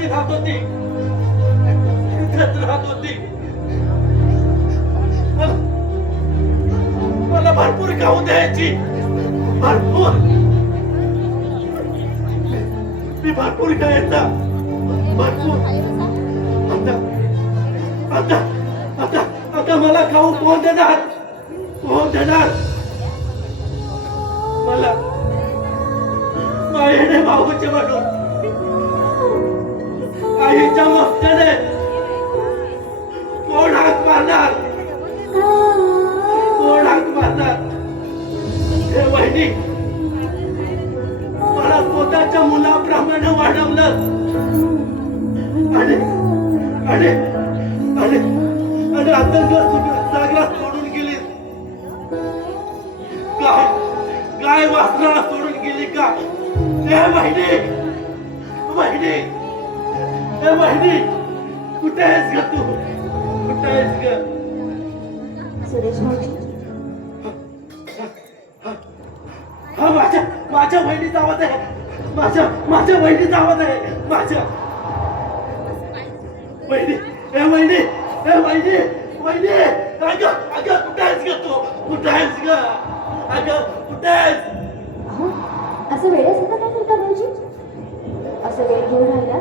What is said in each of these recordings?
वहिनी राहत होती, इथेच राहत होती. मला भरपूर खाऊ द्यायची, भरपूर. मी भरपूर खायचा, भरपूर. आता आता आता आता मला खाऊ कोण देणार, कोण देणार मला? मायेने भाऊचे म्हणून, आईच्या मस्त्याने कोण हाक मारणार, कोण हाक मारणार? हे वहिनी, मला स्वतःच्या मुलाप्रमाणे वाढवलं आणि आणि आणि आणि आता सागरात सोडून गेली. काय वासना सोडून गेली का? हे वहिनी, वहिनी, हे वहिनी, कुठे आहेस ग तू? कुठे आहेस ग? सुरेश भाऊजी, हा माझ्या बहिणीचा आवाज आहे, माझ्या बहिणीचा आवाज आहे, माझ्या बहिणी. हे वहिनी, हे वहिनी, वहिनी, अगं कुठे आहेस ग तू? कुठे आहेस ग? अगं कुठे आहेस? अहो, असं वेळेसारखं काय करता भाऊजी? असं वेळ घेऊन राहिला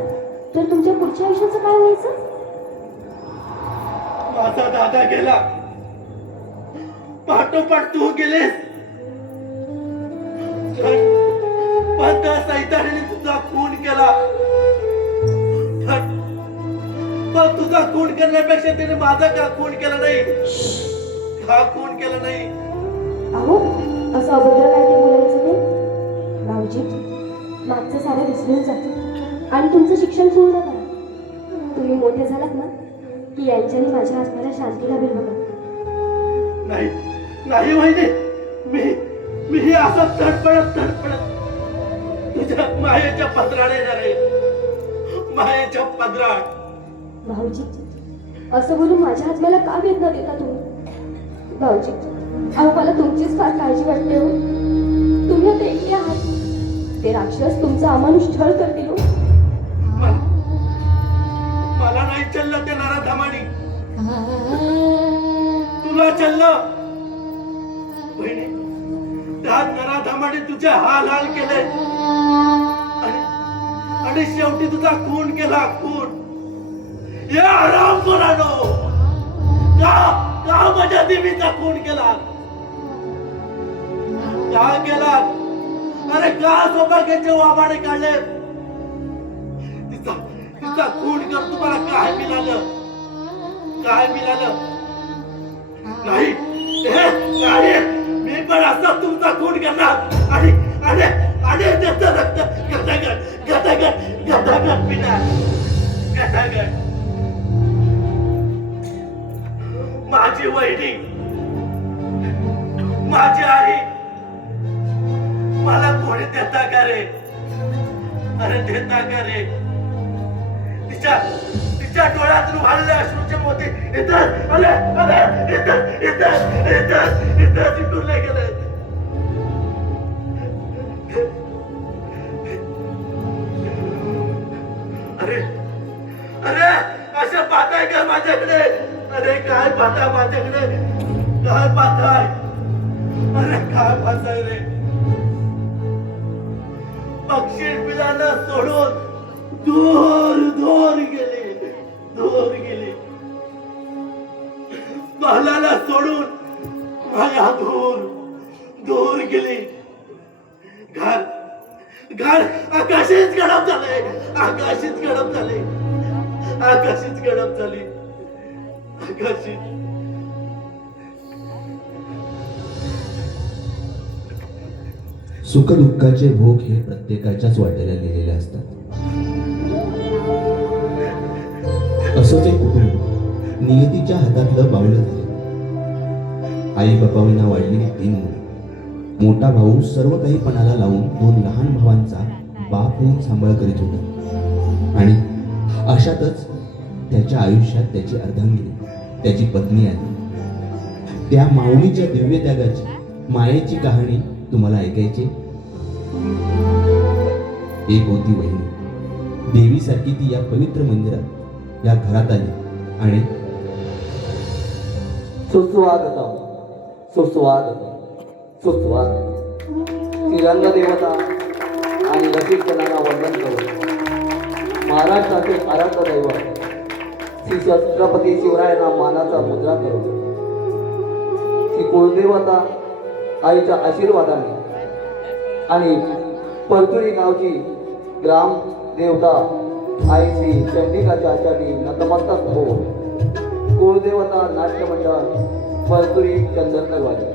तर तुमच्या पुढच्या आयुष्याचं काय व्हायचं? माझा दादा गेला, पाठोपाठ तू गेलेस. पण त्या सैतानाने तुझा खून केला. पण तुझा खून करण्यापेक्षा त्याने माझा का खून केला नाही? का खून केला नाही? अहो, असं अभद्र काय ते बोलायचं ते? भाऊजी, मागचं सारं विसरून जा आणि तुमचं शिक्षण पूर्ण करा. तुम्ही मोठे झालात ना की यांच्याने माझ्या आत्म्याला शांती लाभेल बघा. नाही नाही वहिनी, मी ही असं तडफडत तुझ्या मायेच्या पदरात येणार आहे, मायेच्या पदरात. भाऊजी, असं बोलून माझ्या आत्म्याला का वेदना देता तुम्ही? भाऊजी, अहो मला तुमचीच फार काळजी वाटते हो. तुम्ही आता एकटे आहात, ते राक्षस तुमचा अमानुष छळ करतील हो. मला नाही चललं ते नराधमानी, तुला चललं बहिणी. त्या नराधमाने तुझे हाल केले आणि शेवटी तुझा खून केला, खून. या आराम कोणानो, का माझ्या देवीचा खून केला? का केला? अरे का सौभाग्याचे वाबाडे काढले? तिचा खून कर, तुम्हाला काय मिळालं? काय मिळालं? नाही, मी पण असा तुमचा खून करणार आणि आणि आणि त्याचं रक्त गटागट पिणार, गटागट. माझी वहिनी, माझी आई मला कोणी देता का रे? अरे देता का रे? तिच्या डोळ्यातून वाढले अश्रूचे मोती इथं आले, इथं टुरले गेले. अरे असं पाहताय का माझ्याकडे? अरे काय पाहता माझ्याकडे? काय पाहताय? अरे काय पाहताय रे? पक्षी पिलांना सोडून दूर गेले, महालाला सोडून माया दूर गेली. घर आकाशीच गडप झाले, आकाशीच गडप झाली. सुख दुःखाचे भोग हे प्रत्येकाच्याच वाट्याला लिहिलेले असतात. असंच एक कुटुंब नियतीच्या हातातलं बावलं झालं. आई बापाविना वाढलेली 3 मुले, मोठा भाऊ सर्व काही पणाला लावून 2 लहान भावांचा बाप होऊन सांभाळ करीत होता. आणि अशातच त्याच्या आयुष्यात त्याची अर्धांगिनी, त्याची पत्नी आली. त्या माऊलीच्या दिव्य त्यागाची, मायेची कहाणी तुम्हाला ऐकायची. एक होती वहिनी, देवीसारखी ती या पवित्र मंदिरात या घरात आली आणि सुस्वागतम सुस्वागतम सुस्वागतम. श्री रंगदेवता आणि रसिकजनांना वंदन करून महाराष्ट्राचे आराध्य दैवत श्री छत्रपती शिवरायांना मानाचा मुद्रा करून श्री कुलदेवता आईच्या आशीर्वादाने आणि परतुरी गावची ग्राम देवता आई श्री चंडिकाच्या आचारी नतमस्तक होऊन कुलदेवता नाट्य मंडळ परतुरी चंदनकरवाडी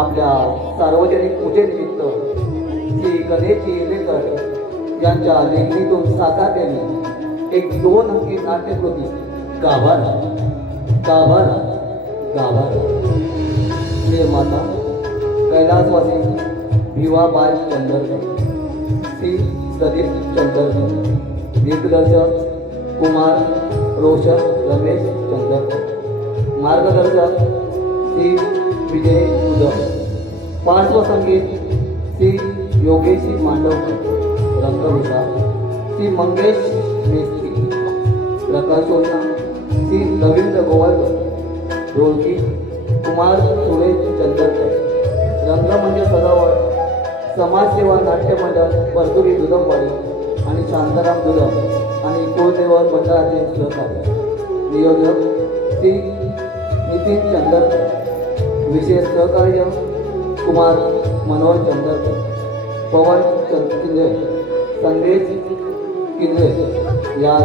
आपल्या सार्वजनिक पूजेनिमित्त श्री गणेश येलेकर यांच्या लेखणीतून साकारल्याने एक 2 अंकी नाट्यकृती गाभारा गाभारा गाभारा निर्माता कैलासवासी भिवाबाई चंदरकर, श्री प्रदीप चंदरकर, दिग्दर्शक कुमार रोशन रमेश चंदरकर, मार्गदर्शक श्री विजय उदय, पार्श्वसंगीत श्री योगेशी मांडवकर, रंगभूषा श्री मंगेश मेस्त्री, प्रकाशोत्सव श्री रवींद्र गोवाळकर, ढोलकी कुमार सुरेश चंदरकर, रंगमंच सजावट समाजसेवा नाट्य मंडळ परतुरी दुधमवाडी आणि शांताराम दुधम आणि कुलदेवत मंडळाचे सहकारी, नियोजक श्री नितीन चंदरकर, विशेष सहकार्य कुमार मनोहर चंदरकर, पवन किंद्रे, संदेश किंद्रे. यात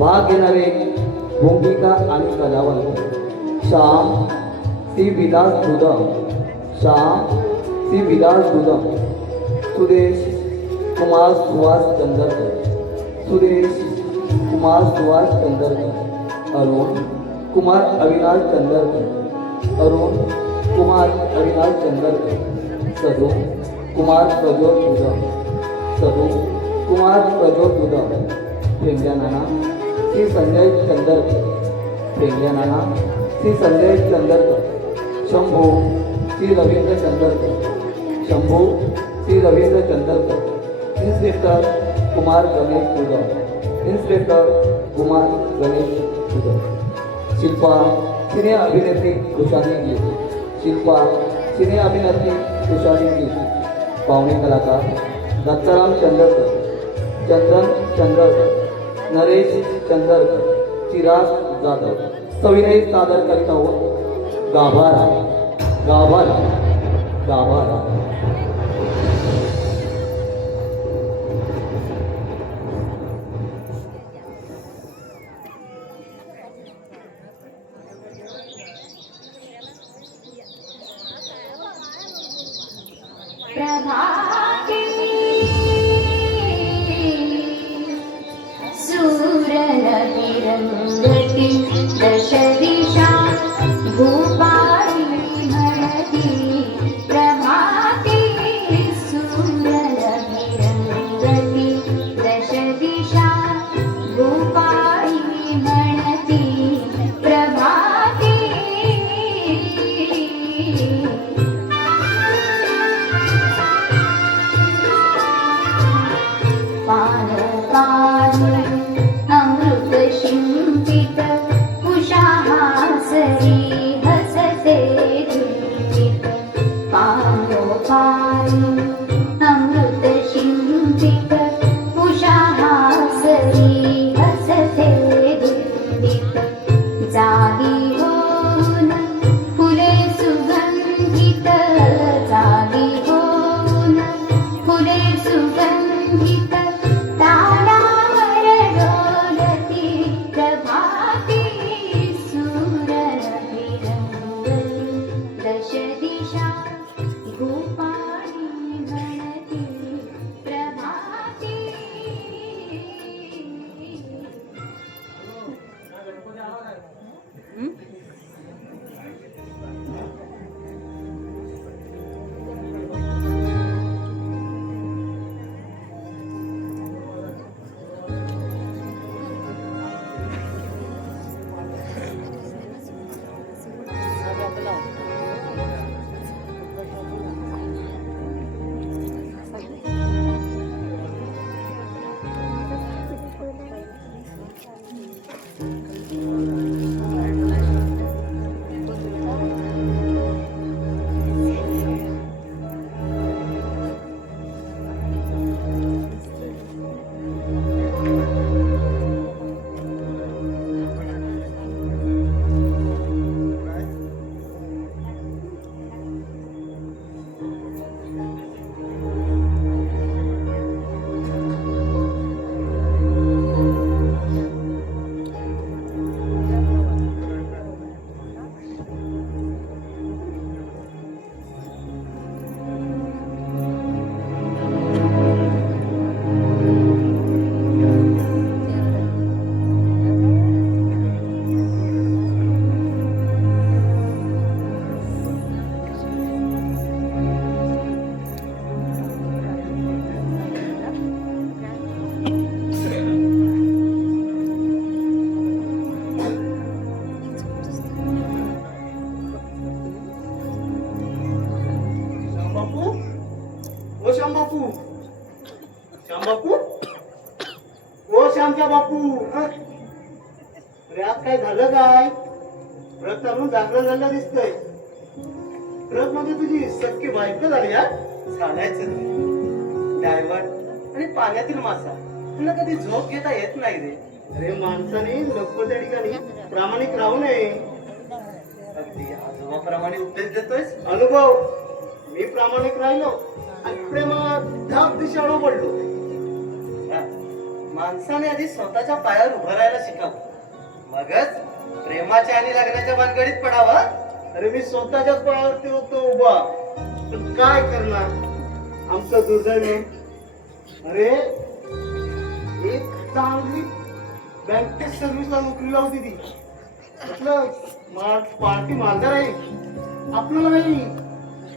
भाग घेणारे भूमिका आणि कलावंत श्याम श्री विलास दुधम, श्याम श्री विलास दुधम, सुरेश कुमार सुहास चंदरकर, सुरेश कुमार सुहास चंदरकर, अरुण कुमार अविनाश चंदरकर, अरुण कुमार अविनाश चंदरकर, सदू कुमार प्रज्योत दुधम, सदू कुमार प्रज्योत दुधम, ठेंगल्या नाना श्री संजय चंदरकर, ठेंगल्या नाना श्री संजय चंदरकर, शंभू श्री रवींद्र चंदरकर, शंभू श्री रवींद्र चंदरकर, इन्स्पेक्टर कुमार गणेश दुधम, इन्स्पेक्टर कुमार गणेश दुधम. शिल्पा सिने अभिनेत्री खुशाली गी, शिल्पा सिने अभिनेत्री खुशाली गी. पाहुणे कलाकार दत्ताराम चंदरकर, चंदन चंदरकर, नरेश चंदरकर, चिराग जाधव. सविनय सादर करीत आहोत गाभारा गाभारा गाभारा. प्रभाते सूरनभिरङ्गति दश दिशा भूपाली महती. प्रभाते सूरनभिरङ्गति दश दिशा भूपाली महती. प्रभाते आज काय झालं काय? व्रत आणून जागरण झालं दिसतंय. व्रत मध्ये तुझी सख्खी बायको झाली हा? सांगायचं डायव्हर आणि पाण्यातील मासा तुला कधी झोप घेता येत नाही रे. अरे माणसाने नको त्या ठिकाणी प्रामाणिक राहू नये. अगदी आजोबाप्रमाणे उपदेश देतोयस. अनुभव, मी प्रामाणिक राहिलो आणि प्रेमात धाप दिशाळू पडलो. माणसाने आधी स्वतःच्या पायावर उभं राहायला शिकावं, मगच प्रेमाच्या आणि लग्नाच्या भानगडीत पडावं. अरे मी स्वतःच्याच पायावरती होतो उभा, पण काय करणार, आमचं दुर्दैव. अरे एक चांगली बँकेत सर्व्हिसला नोकरीला होती ती. म्हटलं पार्टी मालदार आहे, आपल्याला नाही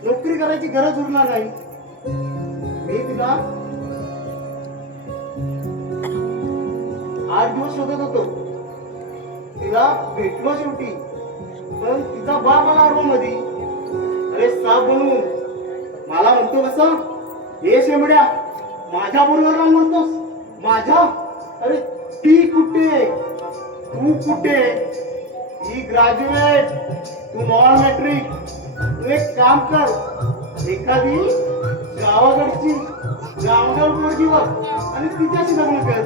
नोकरी करायची गरज उरणार नाही. मी तिला 8 दिवस शोधत होतो. तिला भेटलो शेवटी, पण तिचा बाप आला आडवा मध्ये. अरे साप बनवून मला म्हणतो कसं, हे शेमड्या माझ्या बरोबर राहून म्हणतोस माझ्या. अरे ती कुठे, तू कुठे? ही ग्रॅज्युएट, तू नॉन मॅट्रिक. तू एक काम कर, एखादी गावाकडची गावगाव पोरगी बघ आणि तिच्याशी लग्न कर.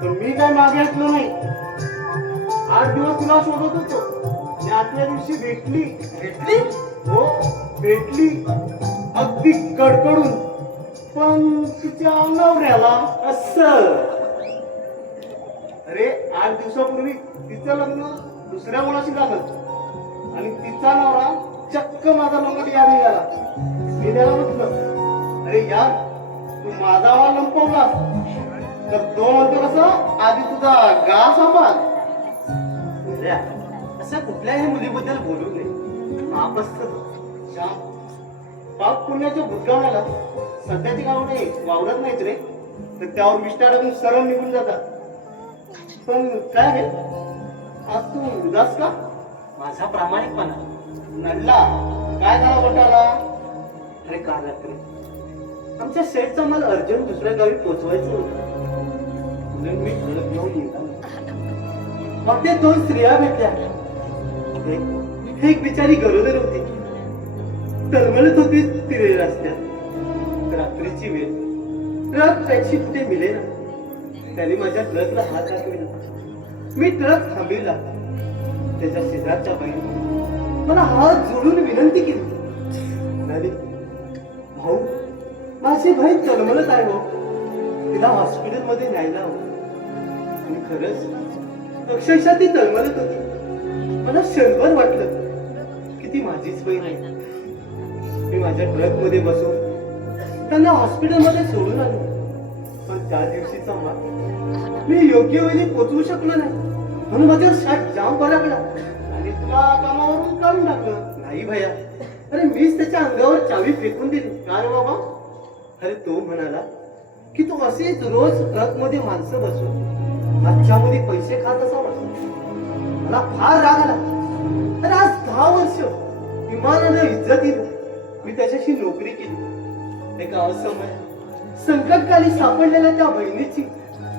पण मी काय मागे हटलो नाही. 8 दिवस तुला शोधत होतो, आणि 8व्या दिवशी भेटली. भेटली? हो भेटली, अगदी कडकडून. पण तिच्या नवऱ्याला असं. अरे 8 दिवसापूर्वी तिचं लग्न दुसऱ्या मुलाशी झालं आणि तिचा नवरा चक्क माझा नंबर याद निघाला. मी त्याला म्हटलं, अरे यार तू माझा वा लंपवलास तर तो म्हणतो कसं, आधी तुझा गा सांभाळ. असं कुठल्याही मुलीबद्दल बोलू नये. मापस्त श्याम, पाप पुण्याच्या भूतकाळाला सध्याची गावडे वावरत नाहीत रे, तर त्यावर विष्टा टाकून सरळ निघून जातात. पण काय रे, आज तू उदास का? माझा प्रामाणिकपणा नडला. काय झाला बोटाला? अरे काल रात्री आमच्या सेटचा माल अर्जंट दुसऱ्या गावी पोहोचवायचं होतं, म्हणून मी ठरक घेऊन निघालो. मग ते 2 स्त्रिया भेटल्या. एक बिचारी गरोदर होती, तळमळत होती तिरे रस्त्यात. रात्रीची वेळ, ट्रक टॅक्सी कुठे मिळेना. त्याने माझ्या ट्रकला हात दाखविला. मी ट्रक थांबविला. त्याच्या शेजारच्या बाईने मला हात जोडून विनंती केली. म्हणाली, भाऊ माझी बहीण तळमळत आहे हो, तिला हॉस्पिटलमध्ये न्यायला हवं. आणि खरंच अक्षरशः ती तळमळत होती. मला क्षणभर वाटलं की ती माझीच बहीण आहे. मी माझ्या ट्रक मध्ये बसून त्यांना हॉस्पिटलमध्ये सोडून आलो. पण त्या दिवशीचा माल मी योग्य वेळी पोचवू शकलो नाही, म्हणून माझ्यावर शाट जाम भरकला आणि तुला कामावरून काढून टाकलं. नाही भैया, अरे मीच त्याच्या अंगावर चावी फेकून दिली. का रे बाबा? अरे तो म्हणाला की तू असेच रोज ट्रक मध्ये माणसं बसून हातच्यामध्ये पैसे खात असावा. मला फार राग आला. अरे आज 10 वर्ष इमानानं इज्जतीनं मी त्याच्याशी नोकरी केली. एका असमय संकटकाली सापडलेल्या त्या बहिणीची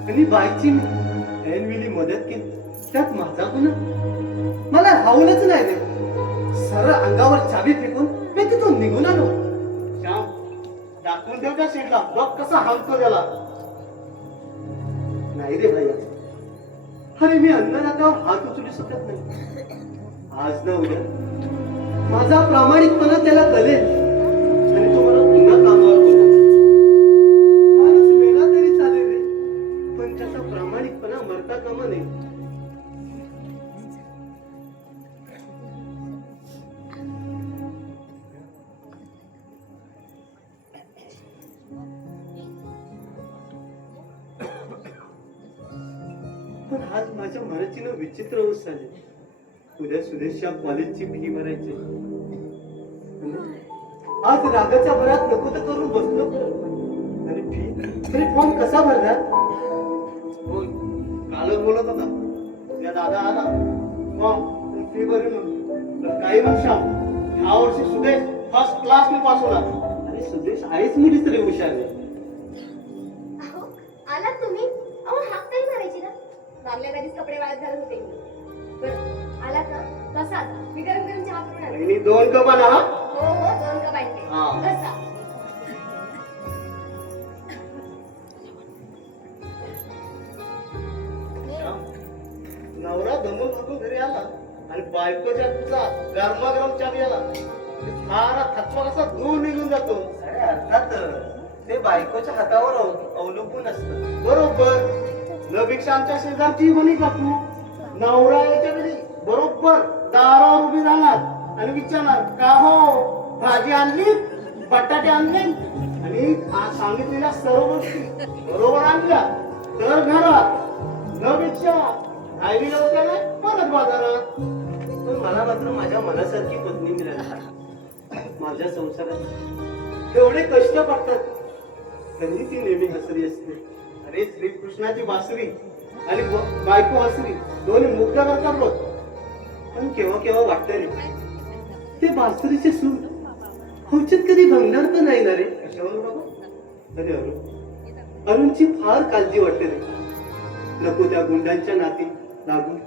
आणि बाईची मी ऐनवेळी मदत केली. त्यात माझा गुन्हा? मला राहूनच नाही रे. सरळ अंगावर चावी फेकून मी तिथून निघून आलो. श्याम, दाखवून देऊ त्या शेटला, बघ कसा हालतो त्याला. नाही रे भैया, अरे मी अन्नदात्यावर हात उचलू शकत नाही. आज ना उद्या माझा प्रामाणिकपणा त्याला कळेल आणि तो मला पुन्हा कामावर बोलतो. माणूस मेला तरी चालेल रे, पण त्याचा प्रामाणिकपणा मरता कामा नये. पण आज माझ्या मराठीनं विचित्र होत झाले. उद्या सुदेशच्या कॉलेजची फी भरायची. आज रागाच्या भरात नको तर करून बसलो. आणि फी फॉर्म कसा भरला? होय, कालच बोलत होता त्या दादा आला फॉर्म फी भरून म्हणून. काही वर्षा ह्या वर्षी सुदेश फर्स्ट क्लास मी पास होणार. आणि सुदेश आहेच मुलीच तरी हुशार आहे. आलात तुम्ही? अहो हाक नाही मारायची ना. आदल्या कधीच कपडे वाळत घालत होते मी. बरं आला का बसा आता. मी गरम गरम चहा करून आणते. वहिनी 2 कप आणा हा. हो हो 2 कप आणते. हा. बसा. नवरा दमून थकून घरी आला आणि बायकोच्या तुझा गरमागरम चहा प्याला सारा थकवा कसा दूर निघून जातो. अरे अर्थात ते बायकोच्या हातावर अवलंबून असतं. बरोबर नवीक्षा आमच्या शेजारची म्हणी का तू नवरा याच्या वेळी बरोबर दारावर उभी राहणार आणि विचारणार का हो भाजी आणली बटाटे आणले आणि आज सांगितलेल्या सर्व गोष्टी बरोबर आणल्या तर घरात नवीक्षा राहिली लोकांना परत बाजारात. पण मला मात्र माझ्या मनासारखी पत्नी मिळाली. माझ्या संसारात एवढे कष्ट पडतात तरी ती नेहमी हसरी असते. अरे श्रीकृष्णाची बासरी आणि बायको हसरी दोन्ही मुक्त करतात बघ. पण केव्हा केव्हा वाटतं रे ते बासरीचे सूर खुर्चीत कधी भंगणार तर नाही ना रे. कशावर बाबा अरे अरुणची फार काळजी वाटते रे. नको त्या गुंडांच्या नाती लागून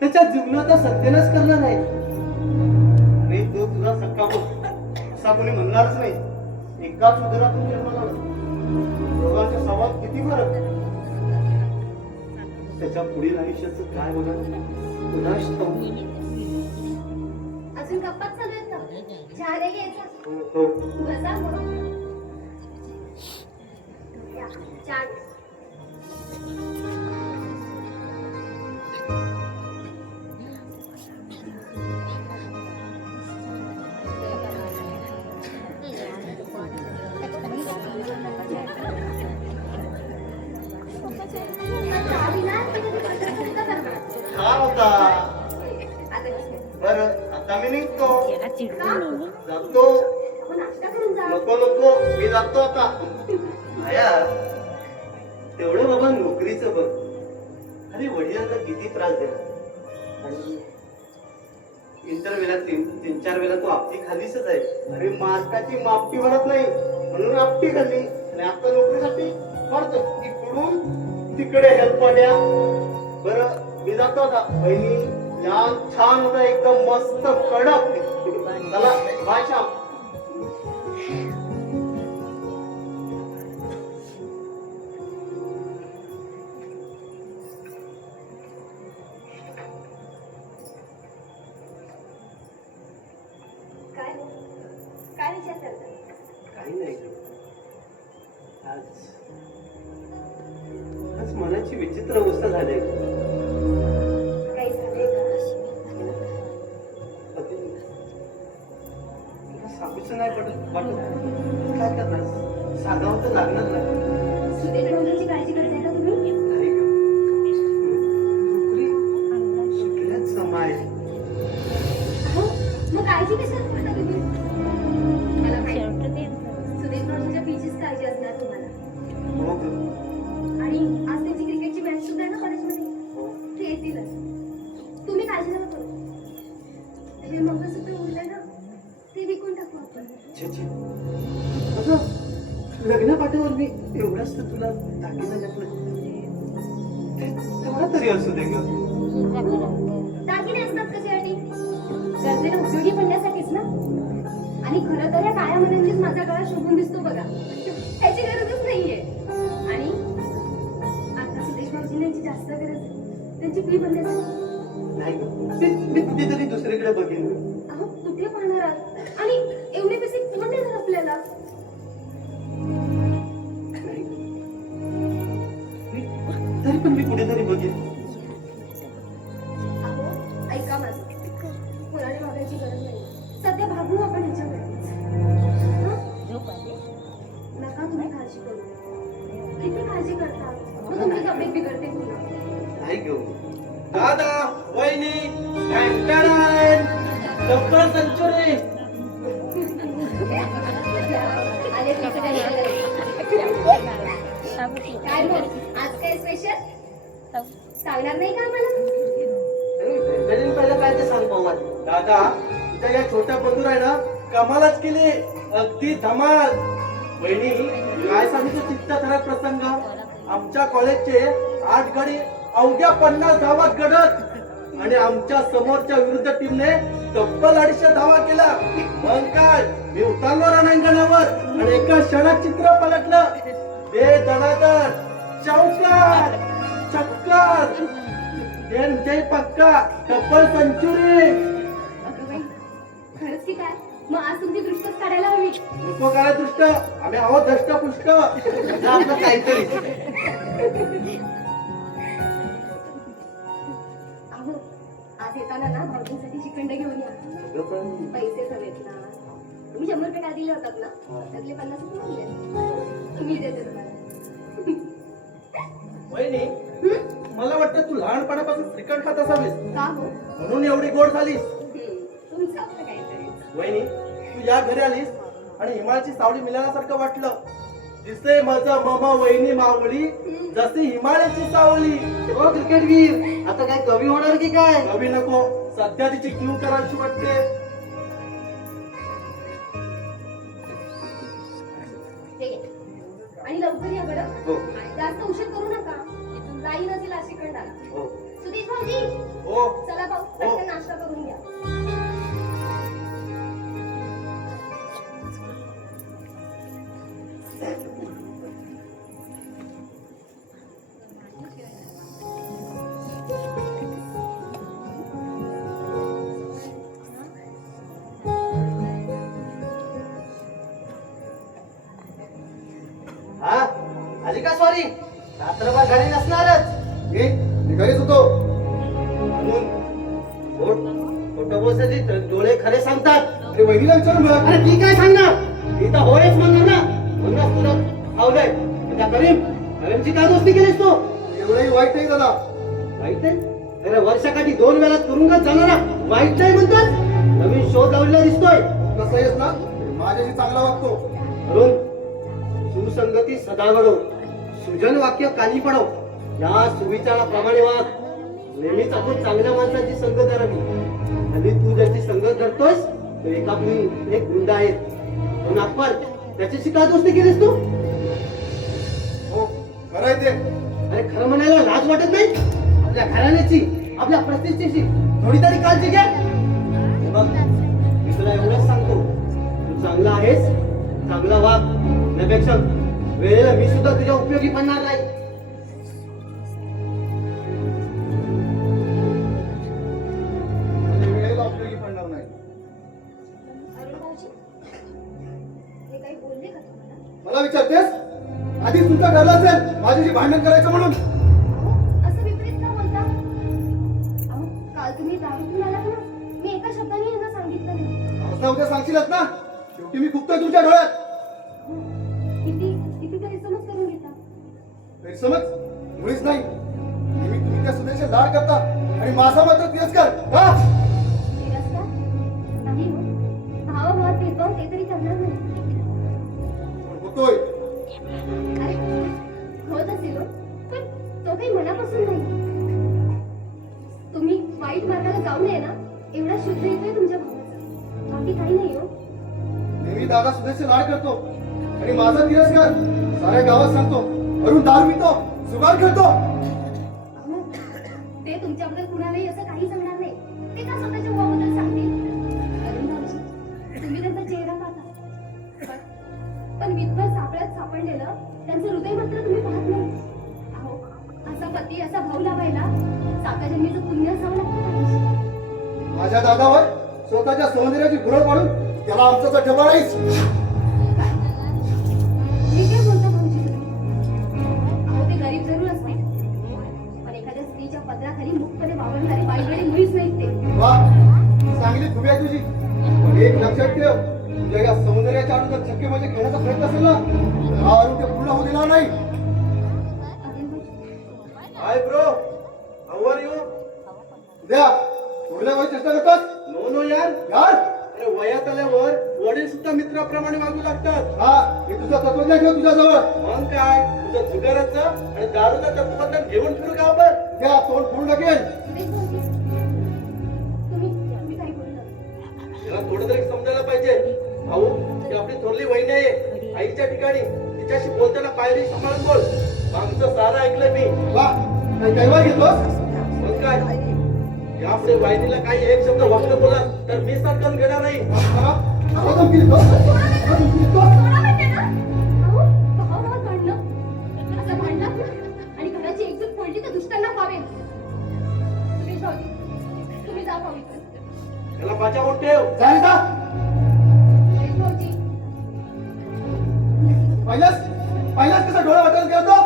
त्याच्या जीवनाचा सत्यानाश करणार आहे. अरे तो तुझा सक्का बोल असा कोणी म्हणणारच नाही. एकाच उदरातून जन्माला दोघांच्या स्वभावात किती फरक. त्याच्या पुढील आयुष्याचं काय होणार कुणास ठाऊक. अजून गप्पाच चालू आहेत का? चहा नाही घ्यायचा? हो. बसा मग. या, चहा घ्या. चहा दिला की कधी कसं सुद्धा करणार? छान होता. आता बस. बरं आता मी निघतो. का? जातो. हो, नाश्ता करून जा. नको नको मी जातो आता. आया तेवढं बाबा नोकरीचं बघ. अरे वडिलांना किती त्रास देणार आणि इंटरव्ह्यूला 3-4 वेळा तू आपटी खालीच आहे. अरे मार्काची मापटी भरत नाही म्हणून आपटी खाल्ली आणि आता नोकरीसाठी भरतो इकडून तिकडे हेल्प द्या. बरं मी जातो आता. बहिणी या छान होता एकदम मस्त कडक. चला बाय श्याम. काय काय विचार करता? काही नाही आज आज मनाची विचित्र अवस्था झाली. काही झालंय का? सांगूच नाही वाटत. काय करणार सांगावं तर लागणार नाही. सुदेश भाऊजींची काळजी करताय का तुम्ही? नाही ग. नोकरी सुटल्याच समाय. अहो, मग काळजी कशाला करता तुम्ही? मला माहिती सुदेश भाऊजींच्या फीचीच काळजी असणार तुम्हाला. हो ग. आणि आज त्यांची क्रिकेटची मॅच सुद्धा आहे ना कॉलेजमध्ये. हो. ते येतीलच. तुम्ही काळजी नका करू. हे मंगळसूत्र उरलंय ना ते विकून टाकू आपण. छे छे. अगं लग्न पाठीवर मी एवढंच तर तुला दागिना घातलं. तेवढा तरी असू दे ग. दागिने असतात कशासाठी? गरजेला उपयोगी पडण्यासाठीच ना. आणि खरं तर या काळ्या मण्यांनीच माझा गळा शोभून दिसतो बघा. त्याची गरजच नाहीये. आणि आता सुदेश भाऊजींना याची जास्त गरज आहे. त्यांची फी भरण्यासाठी. नाही ग. मी कुठेतरी दुसरीकडे बघेन. अहो कुठे पाहणार आहात? आणि एवढे पैसे कोण देणार आपल्याला? नाही ग. तरी पण मी कुठेतरी बघेन. अहो ऐका माझं. कोणाने मागायची गरज नाही. सध्या भागू आपण ह्याच्याकडे. नका तुम्ही काळजी करू. किती काळजी करता? मग तुमची तब्येत बिघडते पुन्हा. नाही घेऊ. दादा वहिनी डॉक्टर सेंचुरी. आले काय मग आज काय स्पेशल सांगणार नाही का आम्हाला? पहिलं काय ते सांग पवार. दादा तुझ्या या छोट्या बंधूर आहे ना कमालच केली. अगदी धमाल. वहिनी काय सांगितलं चित्त खराब प्रसंग. आमच्या कॉलेजचे 8 गाडी अवघ्या 50 धावा गडत आणि आमच्या समोरच्या विरुद्ध टीमने तब्बल 250 धावा केला. मग काय मी उतरलो रणांगणावर आणि एका क्षणात चित्र पलटलं. हे दणादण चौकार चक्कर जय पक्का तब्बल सेंचुरी. अगं बाई, खरंच की काय? मग आज तुमची दृष्टच काढायला हवी. नको काय दृष्ट, आम्ही आहोत धष्टपुष्ट. आपलं काहीतरी अहो, आज येताना ना भाऊजींसाठी श्रीखंड घेऊन या. पैसे हवेत ना. तुम्ही 100 रुपये काय दिले होतात ना, त्यातले 50 रुपये दिले. तुम्ही देते तुम्हाला. वहिनी, मला वाटतं तू लहानपणापासून श्रीखंड खात असावीस का हो? म्हणून एवढी गोड झालीस. तुमचं आपलं काहीतरी. वहिनी, तू या घरी आलीस आणि हिमालची सावली मिळाल्यासारखं वाटलं. दिसते माझा मामा वहिनी मावळी जशी हिमालयाची सावली. हो क्रिकेटवीर, आता काय कमी होणार की काय? कवी नको, सध्या तिची क्यू करायची वाटते. हे घे. आणि लवकर या गडं. हो. आणि जास्त उशीर करू नका. लाईन असेल आज श्रीखंडाला. हो सुदेश भाऊजी, हो चला भाऊ, पटकन नाश्ता करून घ्या. हा आली का सॉरी? रात्रभर घरी नसणारच. मी घरीच होतो. खोटं बोलण्याची डोळे खरे सांगतात. अरे वहिनीला विचारून बघ. अरे ती काय सांगणार? ती तर होयच म्हणणार ना. म्हणूनच तुला खावलंय. त्या करीमची काय दोस्ती केलीस तू? एवढंही वाईट नाही दादा. वाईट आहे? अरे वर्षाकाठी 2 वेळा तुरुंगात जाणारा वाईट नाही म्हणतात. नवीन शोध लावलेला दिसतोय. कसं आहेस ना, माझ्याशी चांगला वागतो. अरुण, सुसंगती सदा घडव, सुजन वाक्य कानी पडव. या सुविचाराप्रमाणे वाग. नेहमीच आपण चांगल्या माणसांची संगत धरावी. आणि तू ज्याची संगत धरतोस तो एक गुंड आहे. तो नागपाल, त्याच्याशी का दोस्ती केलीस तू? हो खरं आहे ते. अरे खरं म्हणायला लाज वाटत नाही? आपल्या घराण्याची, आपल्या प्रतिष्ठेची थोडी तरी काळजी घ्या. बघ, मी तुला एवढंच सांगतो, तू चांगला आहेस, चांगला वाग. त्यापेक्षा वेळेला मी सुद्धा तुझ्या उपयोगी पडणार नाही. म्हणजे वेळेला उपयोगी पडणार नाही. अरुण भाऊजी, हे काही बोलले का तुम्हाला? मला विचारतेस? आधीच तुमचं ठरलं असेल माझ्याशी भांडण करायचं म्हणून. असं विपरीत का बोलता? अहो, काल तुम्ही दारू पिऊन आलात ना, मी एका शब्दाने यांना सांगितलं नाही. असं उद्या सांगशीलच ना. शेवटी मी खुपतोय तुमच्या डोळ्यात. किती किती गैरसमज करून घेता. गैरसमज मुळीच नाही. नेहमी तुम्ही त्या सुदेशचे लाड करता आणि माझा मात्र तिरस्कार. हा? तिरस्कार? नाही हो. भावाभावात भेदभाव ते तरी करणार नाही. पण होतोय. अरे, होत असेल हो, पण तो काही मनापासून नाही. तुम्ही वाईट मार्गाला जाऊ नये ना, एवढा शुद्ध येतोय तुमच्या भावाचा. बाकी काही नाही हो. नेहमी दादा सुदेशचे लाड करतो आणि माझा तिरस्कार साऱ्या गावात सांगतो. अरुण दारू पितो, जुगार खेळतो. अहो, ते तुमच्याबद्दल कुणालाही असं काही सांगणार नाही. ते का स्वतःच्या भावाबद्दल सांगतील? अरुण भाऊजी, तुम्ही त्यांचा चेहरा पाहता, पण विधवा सापळ्यात सापडलेलं त्यांचं हृदय मात्र तुम्ही पाहत नाही. अहो, असा पती, असा भाऊ लावायला साता जन्मीचं पुण्य असावं लागतं. माझ्या दादावर स्वतःच्या सौंदर्याची भुरळ पाडून त्याला आमचा ठेवा नाहीच. हे काय बोलता भाऊजी तुम्ही? अहो, ते गरीब जरूर असते, पण एखाद्या स्त्रीच्या पदराखाली मुक्तपणे वावरणारे बाईकडे मुळीच नाहीत ते. वा, चांगली खुबी आहे तुझी. पण एक लक्षात ठेव, तुझ्या या सौंदर्याच्या आडून छक्के म्हणजे घेण्याचा प्रयत्न असेल ना, तर हा आरोग्य पूर्ण होऊ देणार नाही. अरुण भाऊजी, hi bro, how are you? द्या थोड्या वेळ चेष्टा करतात. नो नो यार यार. अरे वयात आल्यावर वडील सुद्धा मित्राप्रमाणे वागू लागतात. हा, मी तुझं तत्वज्ञान ठेव तुझ्याजवळ. मग काय, तुझं जुगाराचं आणि दारूचं तत्वज्ञान घेऊन फिरू गावभर. द्या तोंड फोडून टाकेल. सुरेश भाऊजी, तुम्ही काही बोलता? त्याला थोडं तरी समजायला पाहिजे. भाऊ, ती आपली थोरली वहिनी आहे आईच्या ठिकाणी. तिच्याशी बोलताना पायरी सांभाळून बोल. आमचं सारं ऐकलंय मी. वा, काही कैवार घेतोस मग काय यापुढे वाहिनीला काही एक शब्द वाक्य बोला तर मी सरकन घेणार नाही. आता धमकी देतोस? आता धमकी देतोस? सोडा म्हणते ना. अहो, भावाभावात भांडणं. असं भांडलात ना, आणि घराची एकजूट फोडली तर दुष्टांना पावेल. सुरेश भाऊजी, तुम्ही जा भाऊ इथून. त्याला बचावून ठेव. जाईल का? सुरेश भाऊजी, पहिलाच कसा डोळा वाटायला गेला तो?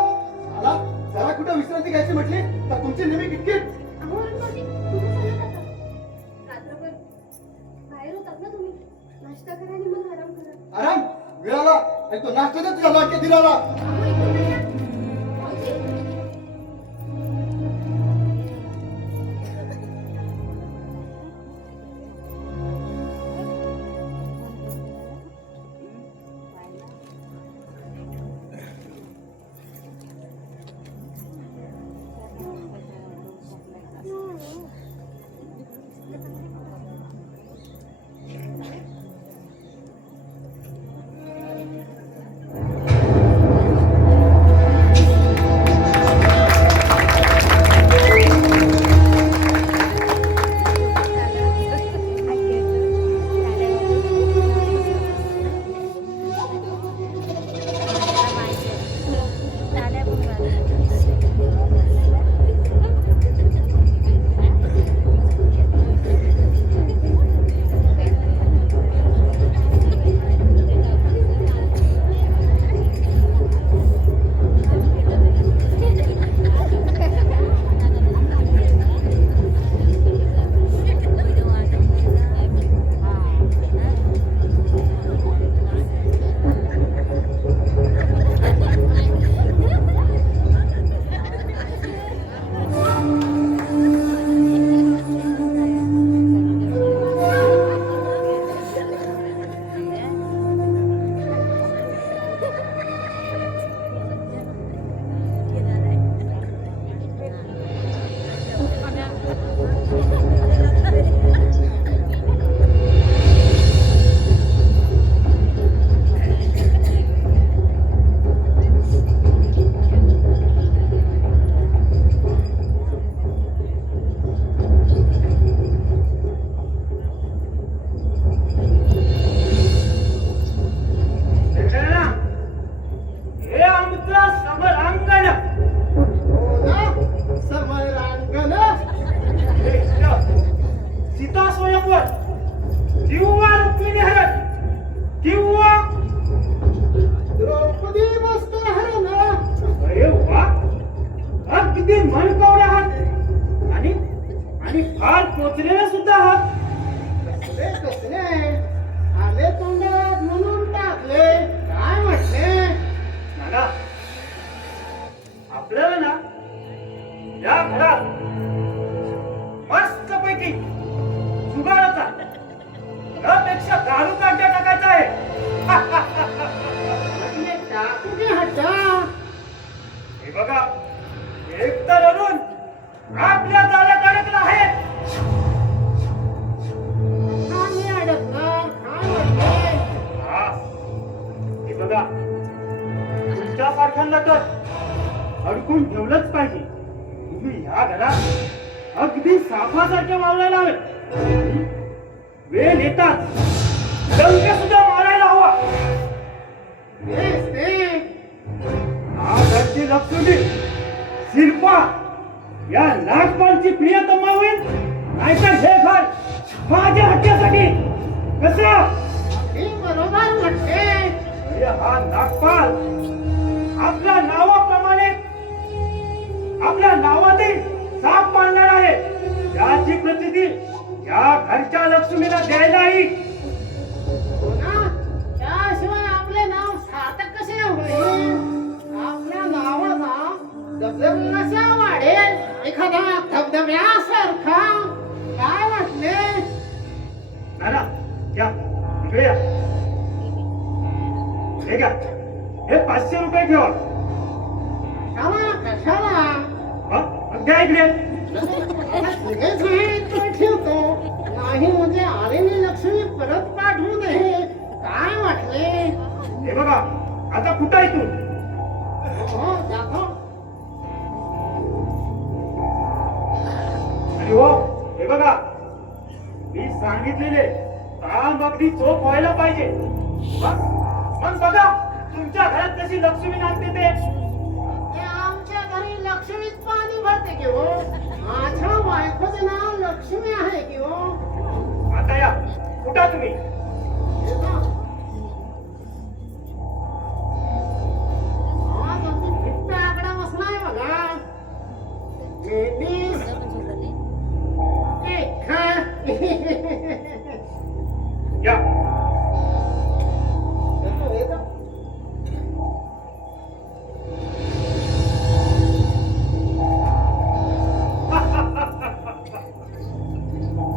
आला जरा कुठं विश्रांती घ्यायची म्हटली तर तुमची नेहमी किटकिट. अहो, अरुण भाऊजी, कुठे चाललात आता? रात्रभर बाहेर होतात ना तुम्ही. नाश्ता करा आणि मग आराम करा. आराम मिळाला आणि तो नाश्त्याने तुझ्या लाटके दिला. अहो, इकडून नाही या. भाऊजी, हे आमचं समरांगण. समरांगण सीता स्वयंवर किंवा रुक्मिणी हरण किंवा द्रौपदी वस्त्र हरण. अरे वा, अगदी मनकवडे आहात आणि आणि फार पोचलेले सुद्धा आहात. कसले कसले आले तोंडात म्हणून टाकले. काय म्हटले? नाना, आपल्याला ना या घरात मस्त पैकी जुगाराचा त्यापेक्षा दारू काढ्या टाकायचा आहे. म्हटले टाकू दे हट्टा. हे बघा, एक तर अरुण आपल्या जाळ्यात अडकला आहे. आम्ही अडकणार. काय म्हटले? हा, हे बघा, तुमच्यासारख्यांना तर अडकून ठेवलंच पाहिजे. तुम्ही ह्या घरात अगदी सापासारखे मावळायला हवे. वेळ येताच डंके सुद्धा मारायला हवा. तेच ते. हा घरची लक्ष्मी शिल्पा या नागपालची प्रियतमा होईल, नाहीतर हे घर माझ्या हट्ट्यासाठी कसं? हे बरोबर म्हटले. अरे हा नागपाल आपल्या नावाप्रमाणे आपल्या नावातील साप पाळणार आहे. त्याची प्रचिती या घरच्या लक्ष्मीला द्यायला येईल. हो ना? त्याशिवाय आपले नाव सार्थक कसे होईल? आपल्या नावाचा दबदबा कसा वाढेल? एखाद्या धबधब्यासारखा. काय वाटले? नाना, या इकडे या. हे घ्या, हे 500 रुपये ठेवा. कशाला कशाला? हा, द्या इकडे. लगेच हे तो ठेवतो. नाही म्हणजे आलेली लक्ष्मी परत पाठवू दे. काय वाटले? हे बघा, आता कुठं आहे तू? हो दाखव. हो हे बघा, मी सांगितलेले काम अगदी चोख व्हायला पाहिजे. मग बघा तुमच्या घरात कशी लक्ष्मी नांदते ते. आमच्या घरी लक्ष्मीच पाणी भरते की हो. माझ्या बायकोचं नाव लक्ष्मी आहे की हो. आता या कुठा तुम्ही. आकडा बसलाय बघा. या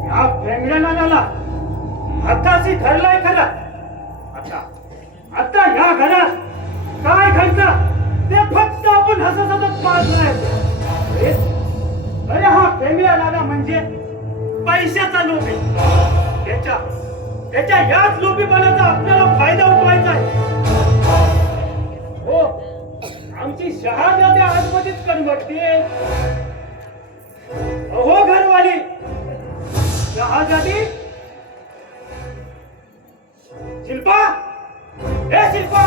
या भेंगड्याला हाताशी धरलाय खरा. आता या घरात काय घडतं ते फक्त आपण हसत पाहतोय. अरे हा भेंगड्या लाला म्हणजे पैशाचा लोभ आहे. त्याच्या याच लोभीपणाचा आपल्याला फायदा उठवायचा आहे. हो, आमची शहाजादी आतमध्येच कन्वर्टते. हो घरवाली शहाजादी. शिल्पा, हे शिल्पा.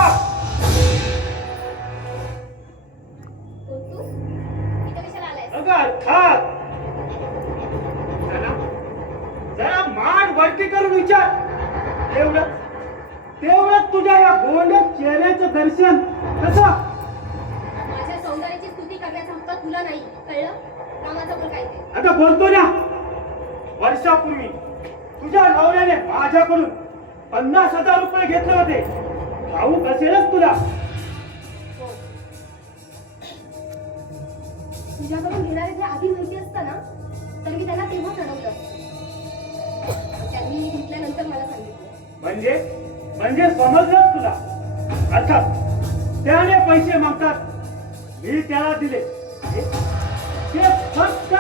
तू इथं कशाला आलायस? अगं अर्थात जरा मान वरती करून विचार. तेवढं तुझ्या या गोंड्या चेहऱ्याचं दर्शन कसं. माझ्या सौंदर्याची स्तुती करण्याचा हक्क तुला नाही, कळलं? कामाचं पण काय ते. आता बोलतो ना, वर्षापूर्वी तुझ्या नवऱ्याने माझ्याकडून 50,000 रुपये घेतले होते. ठाऊक असेलच तुला. तुझ्याकडून घेणारे जे आधी माहिती असतं ना, तर मी त्यांना तेव्हा चढवलं असतं. त्यांनी घेतल्यानंतर मला सांगितलं. म्हणजे समजलं तुला. अर्थात त्याने पैसे मागतात, मी त्याला दिले. ते फक्त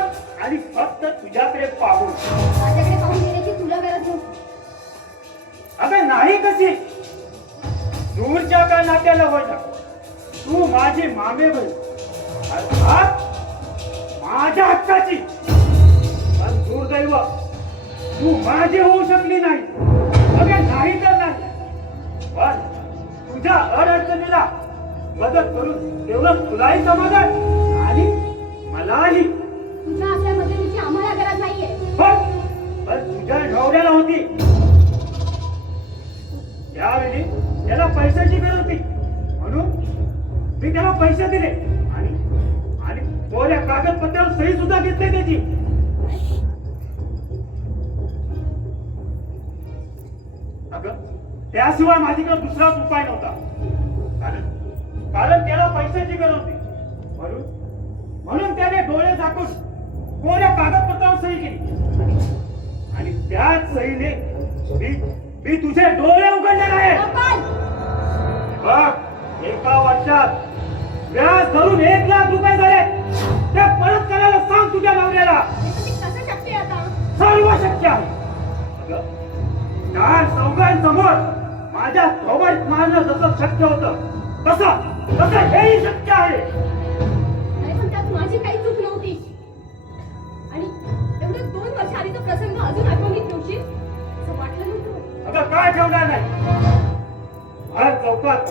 आणि फक्त तुझ्याकडे पाहून. माझ्याकडे पाहून घेण्याची तुला गरज नव्हती. अगं नाही कशी. दूरच्या का नात्याला होता, तू माझी मामे बहीण, अर्थात माझ्या हक्काची. पण दुर्दैव तू माझी होऊ शकली नाही. अगं नाही तर नाही, पण तुझ्या अडचणीला मदत करून तेवढं तुलाही समाधान आणि मलाही. तुझ्या आपल्या मदतीची आम्हाला गरज नाहीये. पण तुझ्या नवऱ्याला होती. त्यावेळी त्याला पैशाची गरज होती, म्हणून मी त्याला पैसे दिले आणि कोऱ्या कागदपत्रावर सही सुद्धा घेतली त्याची. अगं त्याशिवाय माझ्याकडे दुसराच उपाय नव्हता. कारण त्याला पैशाची गरज होती, म्हणून त्याने डोळे झाकून कोऱ्या कागदपत्रावर सही केली. आणि त्याच सहीने मी तुझे डोळे उघडले आहे. बघ, एका वर्षात व्याज धरून 1 लाख रुपये झाले. ते परत करायला सांग तुझ्या नवऱ्याला. कसं शक्य आहे आता? सर्व शक्य आहे. अगं, त्या चौघांसमोर माझ्या थोबाडीत मारणं जसं शक्य होतं तसं हेही शक्य आहे. अरे पण त्यात माझी काही चूक नव्हती. आणि एवढं 2 वर्ष आधीचा प्रसंग अजून आठवणीत ठेवशील असं वाटलं नव्हतं. अगं काय ठेवणार नाही. हर चौकात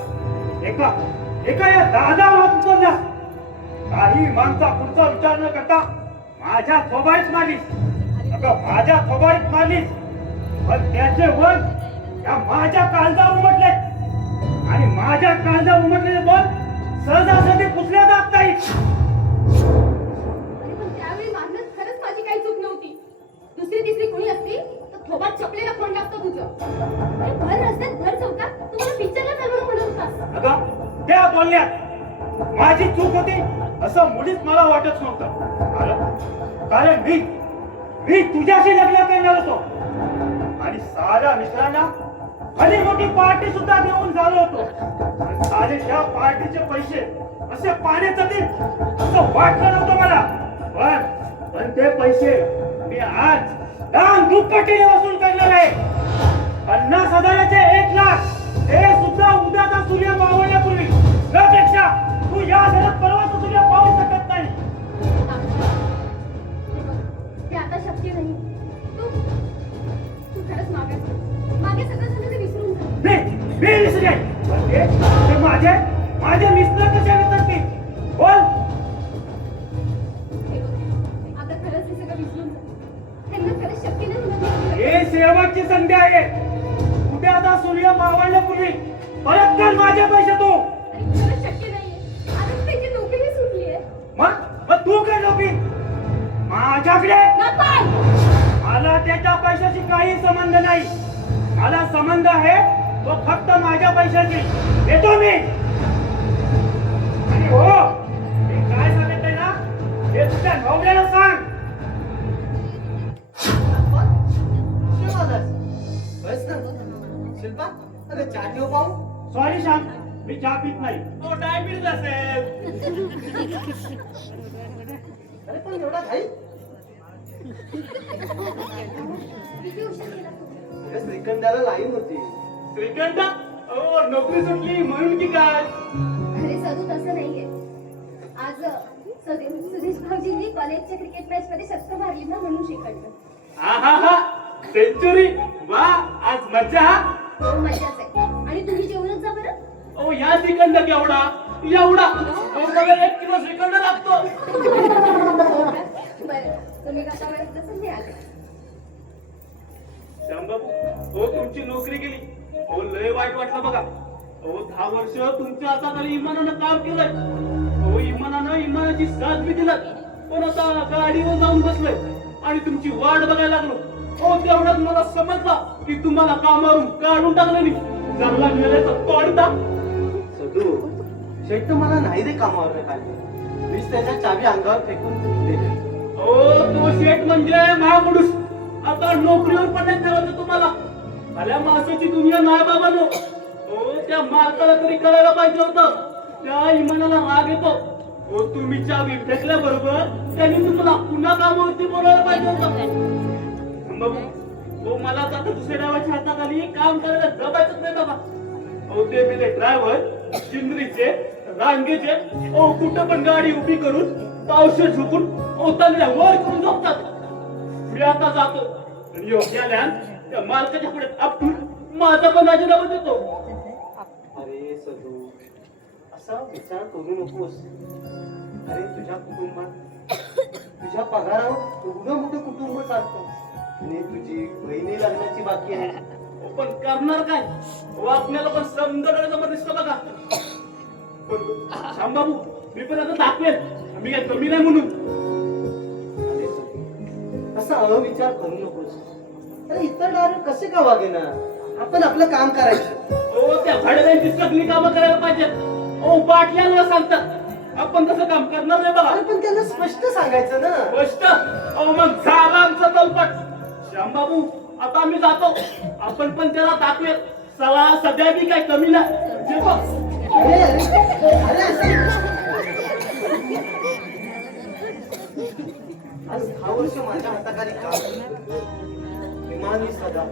एका या दादावर हात उचलला. काही माणसा पुढचा विचार न करता माझ्या थोबाडीत मारलीस. अगं माझ्या थोबाडीत मारलीस, पण त्याचे वर या माझ्या काळजावर उमटले. आणि माझ्या काळजावर उमटलेले बल सहजासहजी पुसले जात नाहीत. अरे पण त्यावेळी मारण्यात खरंच माझी काही चूक नव्हती. दुसरी तिसरी कोणी असती तर थोबात चपलेला फोन लागतो तुझं. अरे भर रस्त्यात भर चौकात तुम्हाला पिक्चरला चालवणं म्हणत होतास. अगं त्या बोलण्यात माझी चूक होती असं मुळीच मला वाटत नव्हतं. कारण मी तुझ्याशी लग्न करणार होतो आणि साऱ्या मित्रांना भली मोठी पार्टी सुद्धा देऊन झालो होतो. आणि सारे त्या पार्टीचे पैसे असे पाण्यात जातील असं वाटलं नव्हतं मला. पण ते पैसे मी आज दान दुप्पटीने वसूल करणार आहे. 50,000चे 1 लाख हे सुद्धा उद्याचा सूर्य मावळण्यापूर्वी. त्यापेक्षा तू या घरात परवाचा सूर्य पाहू शकत नाही. ते आता शक्य नाही. तू खरंच मागे सगळं झालं ते विसरून जा. मी विसरे ते माझे मिस्टर कशा विसरतील? बोल. हे बघ, आता खरंच हे सगळं विसरून जा. त्यांना खरंच शक्य नाही होणार. हे शेवटची संधी आहे. कुठे आता सूर्य मावळण्यापूर्वी परत कर माझे पैसे तू. आणि खरंच शक्य नाहीये. आता त्यांची नोकरी सुटली आहे. मग तू काय नोकरी माझ्याकडे? मला त्याच्या पैशाशी काही संबंध नाही. मला संबंध आहे तो फक्त माझ्या पैशाची. येतो मी. आणि हो, मी काय सांगत आहे ना हे तुझ्या नवऱ्याला सांग. बस ना शिल्पा, अगं चहा ठेव पाहू. सॉरी श्याम, मी चहा पित नाही. तो डायबिटीज असेल. अरे पण एवढा घाई? किती उशीर केला तू? अगं श्रीखंडाला लाईन होती. श्रीखंड नोकरी सुटली म्हणून की काय? अरे सदू तसं नाहीये. आज सुदेश भाऊजींनी कॉलेजच्या क्रिकेट मॅच मध्ये शतक मारली ना म्हणून श्रीखंड. हा सेंचुरी. वा, आज मज्जा. हो मजाच आहे. आणि तुम्ही जेवणच जा बरं. ओ या श्रीखंड एवढा मला 1 किलो श्रीखंड लागतो. बरं तुम्ही कसा वेळेस तसं मी आले. श्यामबाबू, हो तुमची नोकरी गेली. हो लय वाईट वाटलं बघा. हो 10 वर्ष तुमच्या हाताखाली इमानानं काम केलंय. हो इमानाची साथ बी दिलं. पण आता गाडीवर जाऊन बसलोय आणि तुमची वाट बघायला लागलो. हो तेवढ्यात मला समजलं की तुम्हाला कामावरून काढून टाकलं नाही. चांगला मिळाल्याचा तोडता. सदू, शेट तर मला नाही रे कामावर काढले. मीच त्याच्या चावी अंगावर फेकून दिली. ओ तो शेठ म्हणजे महापुरुष. आता नोकरीवर पण नाही ठेवायचं तुम्हाला. आल्या माणसाची दुनिया नाही बाबानो. ओ त्या मालकाला तरी करायला पाहिजे होतं. त्या इमानाला राग येतो. ओ तुम्ही चावी फेकल्याबरोबर त्यांनी तुम्हाला पुन्हा कामावरती बोलायला पाहिजे होतं. बाबू, ओ मला आता दुसऱ्या डावाच्या हाताखाली काम करायला जमायचंच नाही बाबा. ओ ते मेले ड्रायव्हर चिंद्रीचे रांगेचे ओ कुठं पण गाडी उभी करून पावशे झुकून ओतांगल्या वर करून झोपतात. मी आता जातो आणि योग्य आल्यान त्या मालकाच्या पुढे आपटून माझा पण राजीनामा देतो. अरे सदू, असा विचार करू नकोस. अरे तुझ्या कुटुंबात तुझ्या पगारावर एवढं मोठं कुटुंब चालतं आणि तुझी बहिणी लग्नाची बाकी आहे. पण करणार काय? हो आपल्याला पण समजा जमा दिसतं बघा. श्यामबाबू, मी पण आता दाखवेल मी काय कमी नाही म्हणून. अरे सदू, असा अविचार करू नकोस. अरे इतर डायरेक्ट कसे का वागेना? आपण आपलं काम करायचं. हो त्या भाड्याची सगळी कामं करायला पाहिजे. ओ बाटल्यांना सांगतात. आपण तसं काम करणार नाही बघा. अरे पण त्यांना स्पष्ट सांगायचं ना. गोष्ट अहो मग झाला आमचा तलपट. श्यामबाबू, आता आम्ही जातो. आपण पण त्याला दाखवेल. सला सध्या बी काय कमी नाही. जे बघ. अरे अरे असं आज 10 वर्ष माझ्या हाताखाली काम विमानी सदा.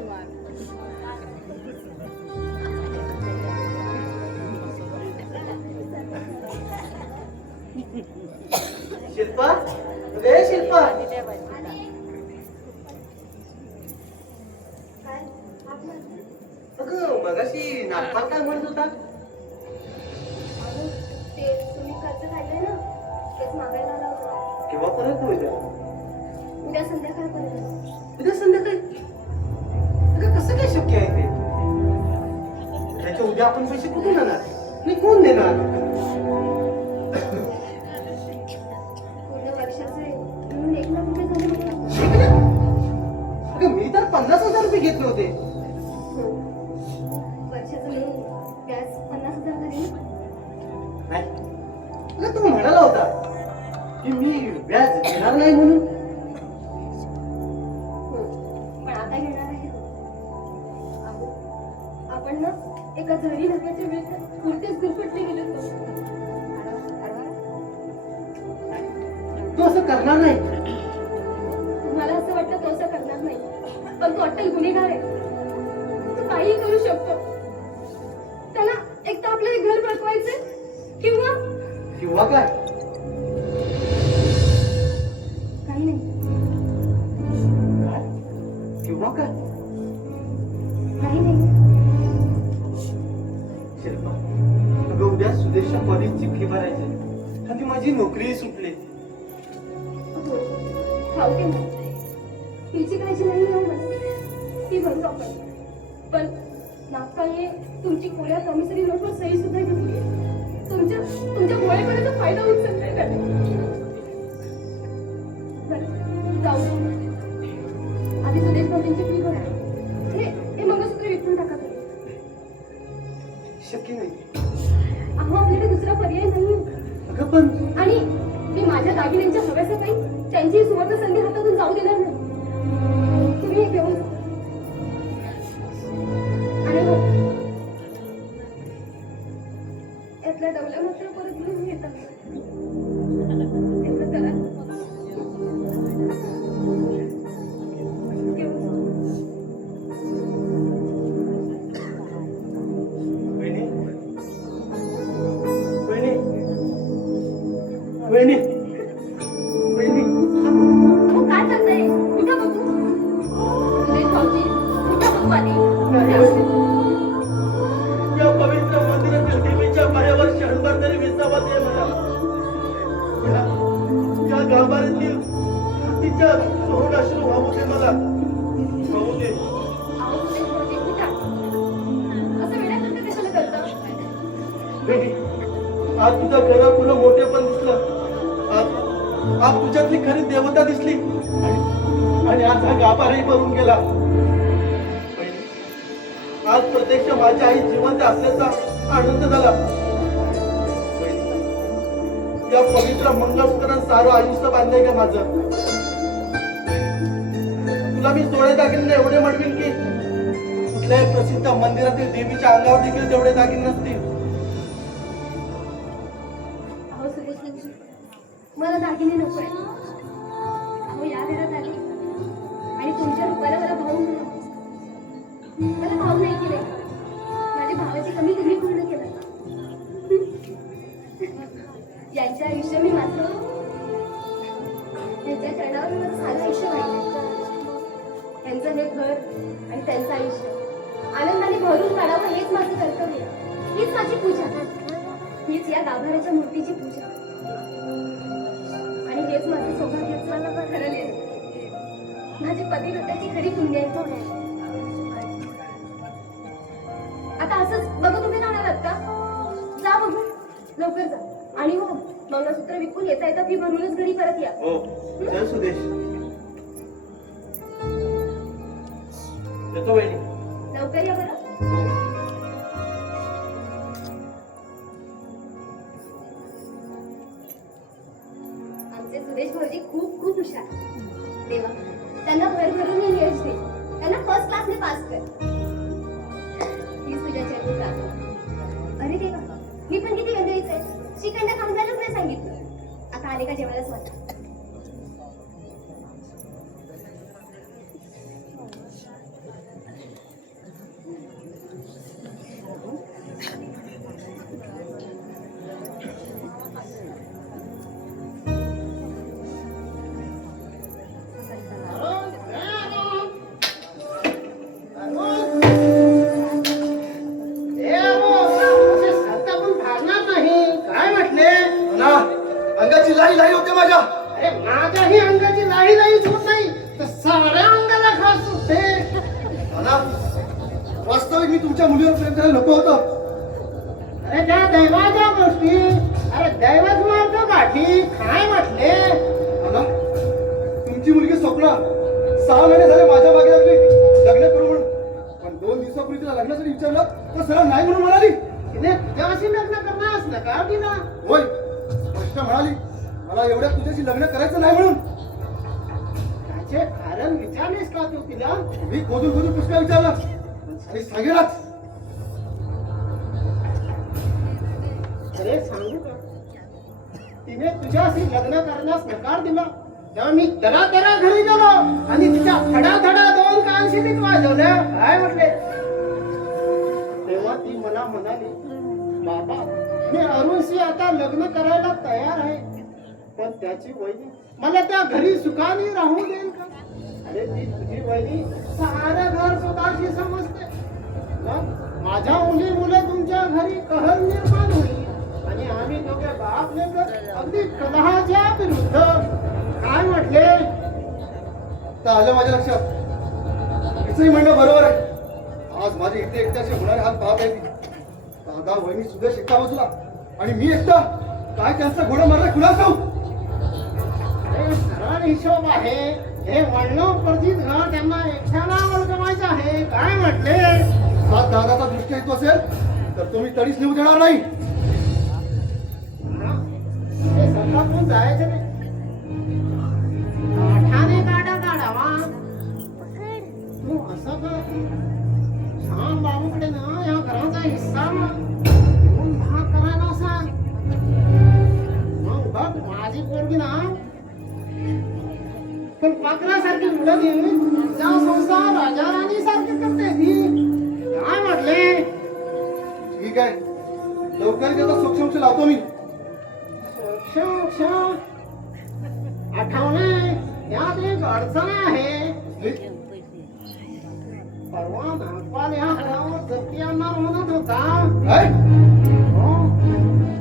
शिल्पा, रे शिल्पा, अगं मगाशी नागपाल काय म्हणत होता? ते तुम्ही कर्ज काढलंय ना तेच मागायला आला होता. केव्हा परत होईल? उद्या संध्याकाळपर्यंत. उद्या संध्याकाळी? अगं कसं काय शक्य आहे ते? त्याच्या उद्या आपण पैसे कुठून आणणार आणि कोण देणार? पूर्ण वर्षाचं आहे म्हणून 1 लाख रुपये जमा केला. अगं मी तर 50,000 रुपये घेतले होते. हो वर्षाचं म्हणून व्याज 50,000 झाले ना. नाही, अगं तू म्हणाला होता की मी व्याज घेणार नाही म्हणून. हो पण आता घेणार आहे. अहो, आपण ना एका झरी धक्क्याच्या वेळेस कुठेच गुरफटले गेलो होतो. तू असं करणार नाही. तुम्हाला असं वाटतं तो असं करणार नाही पण तो अट्टल गुन्हेगार आहे. तो काहीही करू शकतो. त्याला एक तर आपलं घर बसवायचं किंवा किंवा काय? काही नाही. मग काय काही नाही. शिल्पा, अगं उद्या सुदेशच्या कॉलेजची फी भरायची आणि माझी नोकरी सुटली. हो, ठाऊके ना. तिची काळजी नाही आहे बस. ती भरू आपण. पण नागकाने तुमची कोण्या कमिसरी नोटवर सही सुद्धा घेतली. तुमच्या गोळेपर्यंत फायदा उचललाय त्याने. बरं, जाऊ दे. आधी सुदेश भाऊजींची फी भरा. हे मंगळसूत्र विकून टाका तुम्ही. शक्य नाही. अहो, आपल्याकडे दुसरा पर्याय नाही. अगं पण आणि मी माझ्या दागिन्यांच्या हव्यासाठी त्यांची ही सुवर्ण संधी हातातून जाऊ देणार नाही. तुम्ही हे घेऊन जा. आणि हो, यातल्या डवल्या मात्र परत घेऊन येतात. तेवढं करा. घेऊन जा. वहिनी वहिनी वहिनी वहिनी अहो, काय करताय? उठा बघू. सुरेश भाऊजी, उठा बघू आधी. या पवित्र मंदिरातील देवीच्या पायावर क्षणभर तरी विसावा दे मला. या गाभाऱ्यातील तिच्या सोहळ अश्रू वाहू दे मला. वाहू दे. अहो, सुरेश भाऊजी, उठा. असं वेड्यासारखं कशाला करता? बेटी, आज तुझं घर फुलं मोठे पण दिसलं. आज तुझ्यातली खरी देवता दिसली आणि आज हा गाभाराही भरून गेला. आज प्रत्यक्ष माझ्या आई जिवंत असल्याचा आनंद झाला. या पवित्र मंगळसूत्रानं सारं आयुष्य बांधलंय का माझं. तुला मी सोळे दागिने एवढे म्हणवीन की कुठल्याही प्रसिद्ध मंदिरातील देवीच्या अंगावर देखील तेवढे दागिने नसतील. अहो सुरेश भाऊजी, मला दागिने नकोय. अहो, या घरात आली आणि तुमच्या रूपाला मला भाऊ मिळाला. मला भाऊ नाही केले. माझ्या भावाची कमी तुम्ही पूर्ण केलं. यांच्या आयुष्य मी मात्र त्यांच्या चरणावर माझं सारं आयुष्य वाहिलं. त्यांचं हे घर आणि त्यांचं आयुष्य आनंदाने भरून काढावं हेच माझं कर्तव्य. हीच माझी पूजा. हीच या गाभाऱ्याच्या मूर्तीची पूजा. आणि हेच माझं सौभाग्याचं खरं लिहिलं. माझी पतिव्रताची खरी पुण्य आहे. आता असंच बघू तुम्ही राहणार आहात का? जा बघू, लवकर जा. आणि हो, मंगळसूत्र विकून येता येता फी भरूनच घरी परत या. हो, चल सुदेश. येतो वहिनी. लवकर या बरं. आमचे सुरेश भाऊजी खूप खूप हुशार. देवा, त्यांना भरभरून यश दे. त्यांना फर्स्ट क्लासने पास कर. हीच तुझ्या चरणी प्रार्थना. अरे देवा, मी पण किती वेगळीच आहे. श्रीखंड खाऊन झालंच नाही सांगितलं. आता आले का जेवायलाच वाटतं. अंगाची लाई लाई होते माझ्या. अरे माझ्याही अंगाची लाही लाहीच होत नाही तर साऱ्या अंगाला खास सुटते. नाना, वास्तविक मी तुमच्या मुलीवर प्रेम करायला नको होतं. अरे त्या दैवाच्या गोष्टी. अरे दैवच मारतो गाठी. काय म्हटले? नाना, तुमची मुलगी स्वप्ना 6 महिने झाले माझ्या मागे लागली लग्न करू म्हणून. पण 2 दिवसापूर्वी तिला लग्नासाठी विचारलं तर सरळ नाही म्हणून म्हणाली. तिने तुझ्याशी लग्न करणार असलं का तिला? होय, स्पष्ट म्हणाली मला एवढ्या तुझ्याशी लग्न करायचं नाही म्हणून. त्याचे कारण विचारलेस का तू तिला? मी खोदून पुष्कळ विचारलं आणि सांगेलच. अरे सांगू का, तिने तुझ्याशी लग्न करण्यास नकार दिला तेव्हा मी तरा घरी गेलो आणि तिच्या धडा 2 कानशिलीत वाजवल्या. काय म्हटले? तेव्हा ती मला म्हणाली, बाबा मी अरुणशी आता लग्न करायला तयार आहे, पण त्याची वहिनी मला त्या घरी सुखाने राहू देईल का? अरे ती तुझी वहिनी 6 अशी समजते. मग माझ्या मुलं तुमच्या घरी कहर निर्माण होईल आणि आम्ही दोघे बाप लेकर अगदी कलहाच्या विरुद्ध. काय म्हटले? तर आलं माझ्या लक्षात. तिचंही म्हणणं बरोबर आहे. आज माझे इथे एकट्याचे होणारे हात पाहत आहे ती. दादा वहिनी सुद्धा शिक्का बसला आणि मी एकटा काय त्यांचा घोडा मारला कुणास ठाऊक. हे सरळ हिशोब आहे. हे वळणं परजीत घर त्यांना एकट्याला वळगवायचं आहे. काय म्हटले? हा दादाचा दृष्टी येतो असेल तर तुम्ही तडीच नेऊ देणार नाही. हे सकाळून जायचं नाही. काठाने गाडा काढावा. तू असं कर. श्याम बाबूकडे ना या घराचा हिस्सा घेऊन भाग करायला सांग. मग बघ माझी पोरगी ना पण पाकरासारखी मुलं घेऊन तिचा संसार राजा राणी सारखे करते ती. काय म्हटले? ठीक आहे, लवकर त्याचा सूक्ष्म लावतो मी. आठवणे यात एक अडचण आहे. परवा नागपाल या घरावर जप्ती आणणार म्हणत होता. काय? हो.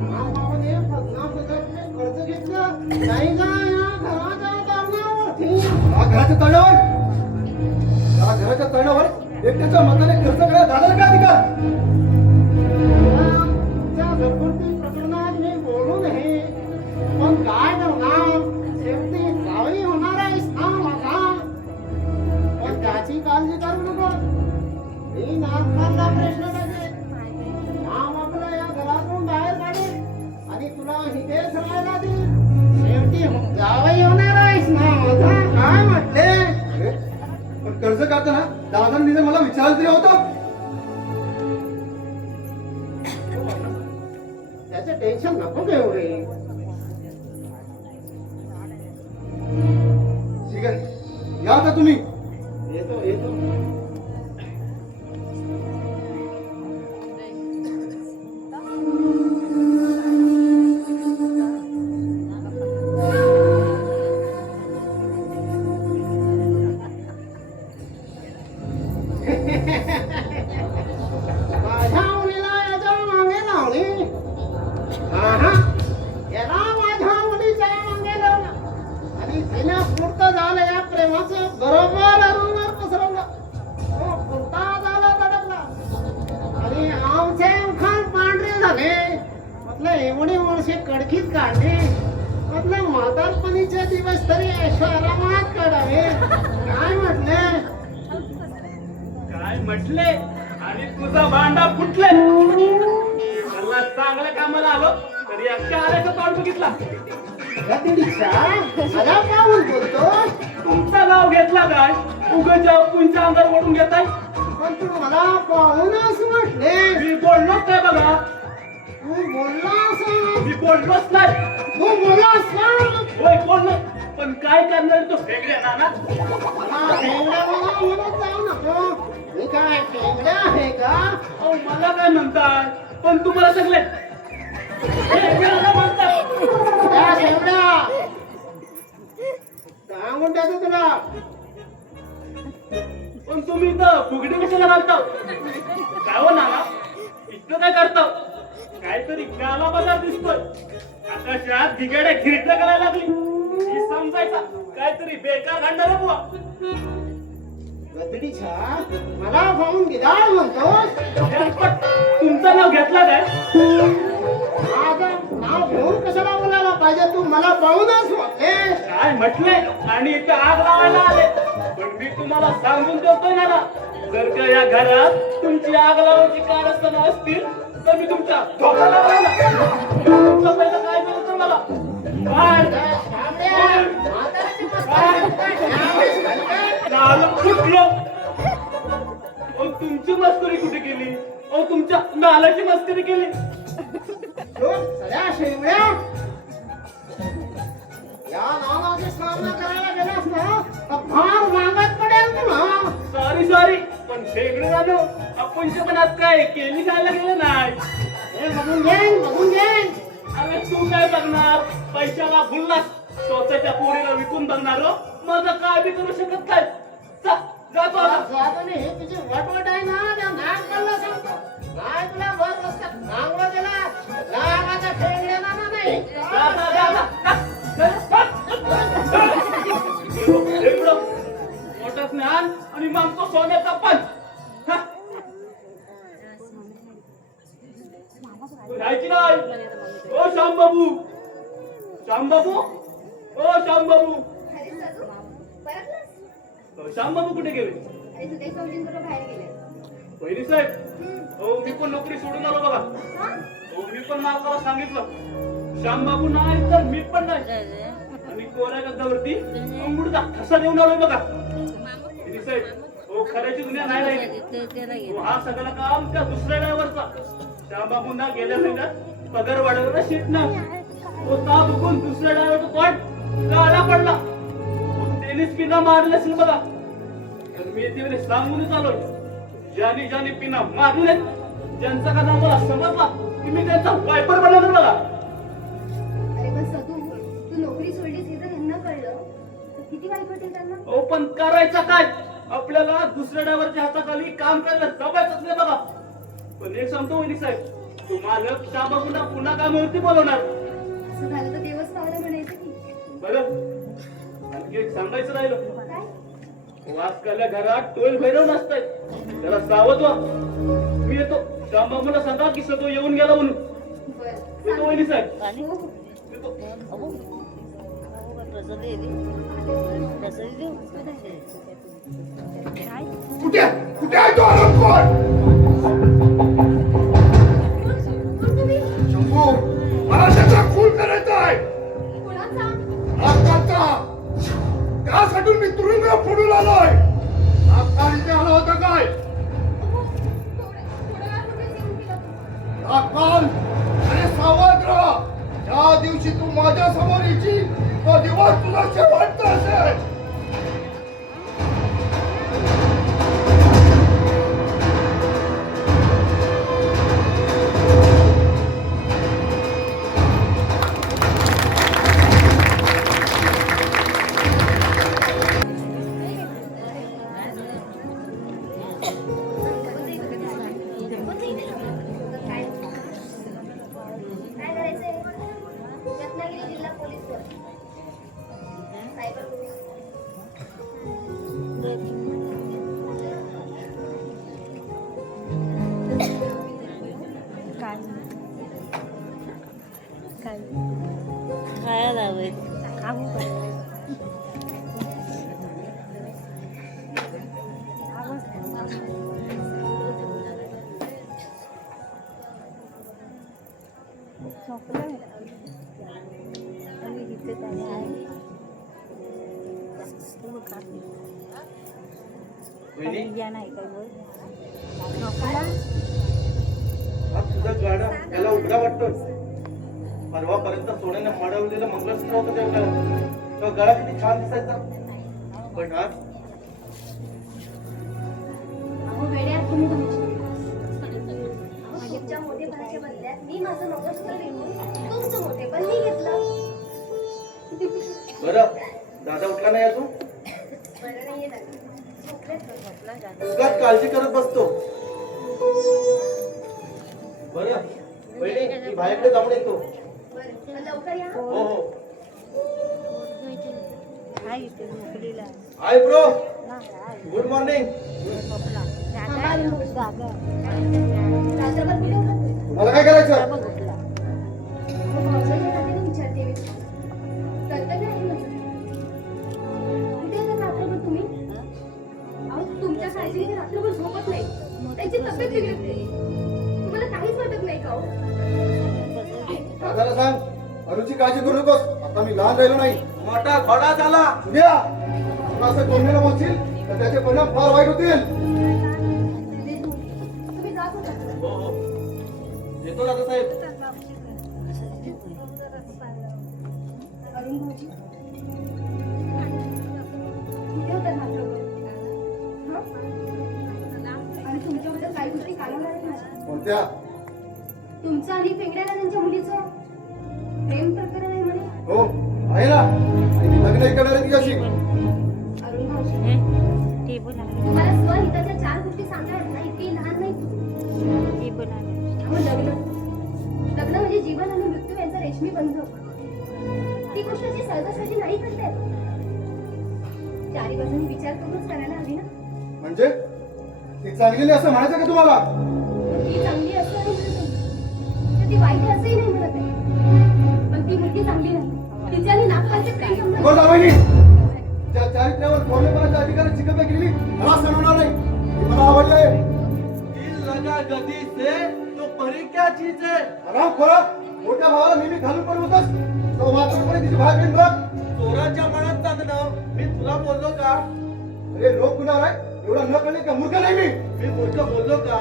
श्यामबाबाने 50,000 कर्ज घेतलं नाही का या घराच्या तारणावरती. या घराच्या तळणावर, या घराच्या तळणावर एकट्याच्या मताने खर्च करायला दादाला काय अधिकार? त्या घरगुती प्रकरणात मी बोलू नये पण काय करणार? शेवटी जावई होणार आहेस ना माझा. पण त्याची काळजी करू नको. मी नागपालला प्रश्न टाकेन. नाम आपलं या घरातून बाहेर काढेल आणि तुला इथेच राहायला देईल. शेवटी जावई होणार आहेस ना माझा. काय म्हटले? अरे, पण कर्ज काढताना दादांनी जर मला विचारलं तरी होतं. त्याचं टेन्शन नको घेऊ रे. ठीक आहे, या आता तुम्ही. येतो येतो. माझ्या मुलीला याच्या मागे लावली. याला माझ्या मुलीच्या मागे लावलं आणि तिने पूर्त झालं या प्रेमाचं बरोबर अरुणवर पसरवलं. तो पुरता झाला तडकला आणि आमचे उखाण पांढरे झाले. म्हटलं एवढी वर्षे कडकीत काढली. म्हटलं म्हातारपणीचे दिवस तरी ऐश्वर्यात काढावे. काय म्हटले? काय म्हटले आणि तुझा भांडा फुटले. मला चांगल्या कामाला आलो तरी अख्ख्या आल्याचं तोंड बघितला. मला पाहून बोलतो. तुमचं नाव घेतला काय? उगाच्या पुंच्या अंगावर ओढून घेताय. पण तू मला पाहूनच म्हटले. मी बोललोच नाही बघा. तू बोललास. मी बोललोच नाही. तू बोललास ना. होय बोललो, पण काय करणार तो वेगळे नाना. मला टेंगड्या मला म्हणत जाऊ नको. मी काय टेंगड्या आहे का? अहो मला काय म्हणताय, पण तुम्हाला सगळे म्हणतात. त्या टेंगड्या सांगून टाकू तुला. पण तुम्ही इथं फुगडी कशाला घालता? काय हो नाना, इतकं काय करता? काहीतरी गाला बाजार दिसतोय. आकाशात गिगाड्या खिरट्या करायला लागली. ही समजायचा काहीतरी बेकार घडणार बुवा. गदडीच्या मला पाहून गिदाळ म्हणतोस. तुमचं नाव घेतलं काय? माझं नाव घेऊन कशाला बोलायला पाहिजे? तू मला पाहूनच म्हटले. काय म्हटले आणि इथं आग लावायला आले. पण मी तुम्हाला सांगून देतोय ना, जर का या घरात तुमची आग लावायची कारस्थानं असतील तर मी तुमच्या धोकाला लावला. तुमचं पहिलं काय केलं तर मला तुमची मस्करी कुठे केली? ओ तुमच्या नालाची मस्करी केली. सगळ्या शेवड्या या नावाची सामना करायला गेलास ना तर फार मागत पडेल तुला. सॉरी पण वेगळे झालो. आपण मनात काय केली जायला गेलं नाही. हे बघून घे. अरे तू काय बघणार? पैशाला भुललास. स्वतःच्या पोरीला विकून बघणार. माझं काय बी करू शकत नाही. जातो आता. स्वामीने ही तुझी वटवट आहे ना त्या नागपल्ला सांगतो काय तुला भर रस्त्यात नांगलं दिला नागाच्या ठेंगड्याला ना नाही जा, जा, जा, जा. एवढं मोठं ज्ञान आणि मागतो सोन्याचा पण हा? ऐकी नाही ओ श्यामबाबू श्यामबाबू ओ श्यामबाबू अरे सदू परतलास? श्यामबाबू कुठे गेले अरे तू काही फौजींबरोबर बाहेर गेले पहिली साहेब हो मी पण नोकरी सोडून आलो बघा हो मी पण मालकाला सांगितलं श्यामबाबू नाही तर मी पण नाही आणि कोऱ्या कागदावरती अंगुडचा ठसा देऊन आलोय बघा पहिली साहेब हो खऱ्याची दुनिया नाही राहिली हो, हा सगळं काम त्या दुसऱ्या ड्रायव्हरचा श्यामबाबूंना गेल्या महिन्यात पगार वाढवला शीट ना तो ताप बघून दुसऱ्या ड्रायव्हरचा तोंड गाडा पडला त्यानेच पिना मारले असेल बघा तर मी तिकडे सांगूनच आलोय ज्याने ज्याने पिना मारले ज्यांचा का मला समजला की मी त्यांचा वायपर बनवलं बघा अरे पण सदू तू नोकरी सोडलीस हे जर यांना कळलं तर किती वाईट वाटेल त्यांना हो पण करायचं काय आपल्याला दुसऱ्या ड्रायव्हरच्या हाताखाली काम करायला जमायचंच नाही बघा पण एक सांगतो वहिनी साहेब तू मालक श्यामबाबूंना पुन्हा कामावरती बोलवणार असं झालं तर देवच पावलं म्हणायचं की बरं आणखी एक सांगायचं राहिलं काय वासकाल्या घरात टोल भैरव नसतंय जरा सावध व्हा मी येतो श्यामबाबूला सांगा की सतो येऊन गेला म्हणून बरं येतो वहिनी साहेब हो, हो. येतो. कुठे कुठे आहे तो आरोपखोर? शंभू मला त्याचा खून करायचा आहे कोणाचा? आजकालचा त्यासाठी मी तुरुंग फोडून आलोय आजकाल इथे आलो होतं काय थोडं वेळ पूर्वीच येऊन गेला तू. आजकाल अरे सावध राहा ज्या दिवशी तू माझ्या समोर येशील तो दिवस तुला शेवटचा असेल काय करायचंय? रत्नागिरी जिल्हा पोलीस बल. Cyber police. वहिनी हा तुझा गाडा त्याला उघडा वाटतोय परवापर्यंत सोन्याने मडवलेलं मंगळसूत्र होतं तेवढं तो गळा किती छान दिसायचा पण आज अहो वेड्या तुम्ही तुमची. अहो, तुमच्या मोठेपणाच्या बदल्यात मी माझं मंगळसूत्र विकून तुमचं मोठेपण मी घेतलं. बरं दादा उठला नाही अजून बरं नाहीये दादा. झोपलेत. उगाच काळजी करत बसतो बरं वहिनी मी बाहेरकडे जाऊन येतो बरं मग लवकर या. हो हो हाय ब्रो गुड मॉर्निंग थांबा आलो. रात्रभर कुठे होता? मला काय करायचं अहो, पावसाच्या रात्रीने विचारते मी. कर्तव्य आहे माझं. कुठे होतात रात्रभर तुम्ही? अहो, तुमच्या काळजीने मी रात्रभर झोपत नाही. त्यांची तब्येत बिघडते. तुम्हाला काहीच वाटत नाही का हो? दादाला सांग अरुची काळजी करू नकोस आता मी लहान राहिलो नाही मोठा घोडा झाला उद्या तुला असं कोणीला म्हणशील तर त्याचे परिणाम फार वाईट होतील तुम्ही जात होता का? हो हो येतो दादा साहेब अरुण भाऊजी कुठे होतात रात्रभर? हं? आणि तुमच्याबद्दल काही गोष्टी कानावर आल्या माझ्या. कोणत्या तुमचं आणि पेंगड्याला त्यांच्या मुलीचं प्रेम प्रकरण आहे म्हणे. हो आहे ना आणि मी लग्न करणार आहे तिच्याशी अरुण भाऊजी रेशमी बंध ती गोष्ट अशी सहजासहजी नाही करता येत. चारी बाजूनी विचार करूनच करायला हवी ना. म्हणजे ती चांगली नाही असं म्हणायचं का तुम्हाला? ती चांगली असं नाही म्हणत आहे. तर ती वाईट आहे असंही नाही म्हणत आहे. पण ती मुलगी चांगली नाही. तिच्याने नागपालचे प्रेम संबंध बरं जावई, त्या चारित्र्यावर बोलण्याचा अधिकार चिकट केली मला सांगणार नाही. हे मला आवडलंय. दिल लगा गदी से तो परी क्या चीज है. आराम खोरा मोठ्या भावाला नेहमी घालून पण होतस. तो मात्र तिची बाहेर घेऊन बघ. चोराच्या मनात चांगलं मी तुला बोललो का. अरे लोक गुन्हा आहे एवढा न कळले का मूर्ख नाही मी. मी मूर्ख बोललो का.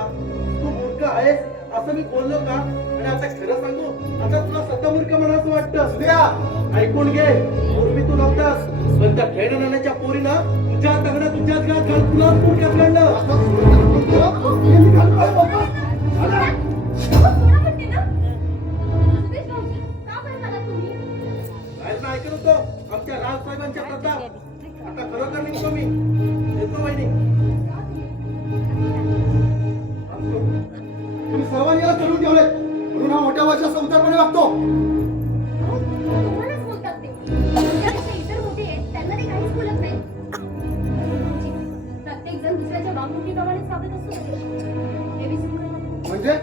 तू मूर्ख आहेस असं मी बोललो का. आणि आता खरं सांगू आता तुला स्वतः मूर्ख म्हणायचं वाटतं. उद्या ऐकून घे पूर्वी तू नव्हतास पण त्या खेळ नाण्याच्या पोरीनं तुझ्या तगडा तुझ्याच घरात घाल तुला मूर्खात काढलं. आता मी घालून काय बोलतो? सोडा म्हणते ना. सुदेश भाऊजी, का बरं मला तुम्ही? बाहेर ऐकत होतो आमच्या राजसाहेबांच्या प्रताप. आता खरोखर निघतो मी. येतो वहिनी. तुम्ही सर्वांनी याला चढून ठेवले म्हणून हा मोठ्या भाषा संसारपणे वागतो. तुम्हालाच बोलतात ते. तुमच्यापेक्षा इतर मोठे आहेत त्यांना ते काहीच बोलत नाही. प्रत्येक जण दुसऱ्याच्या वागणुकीप्रमाणेच वागत असतो. हे विसरू नका.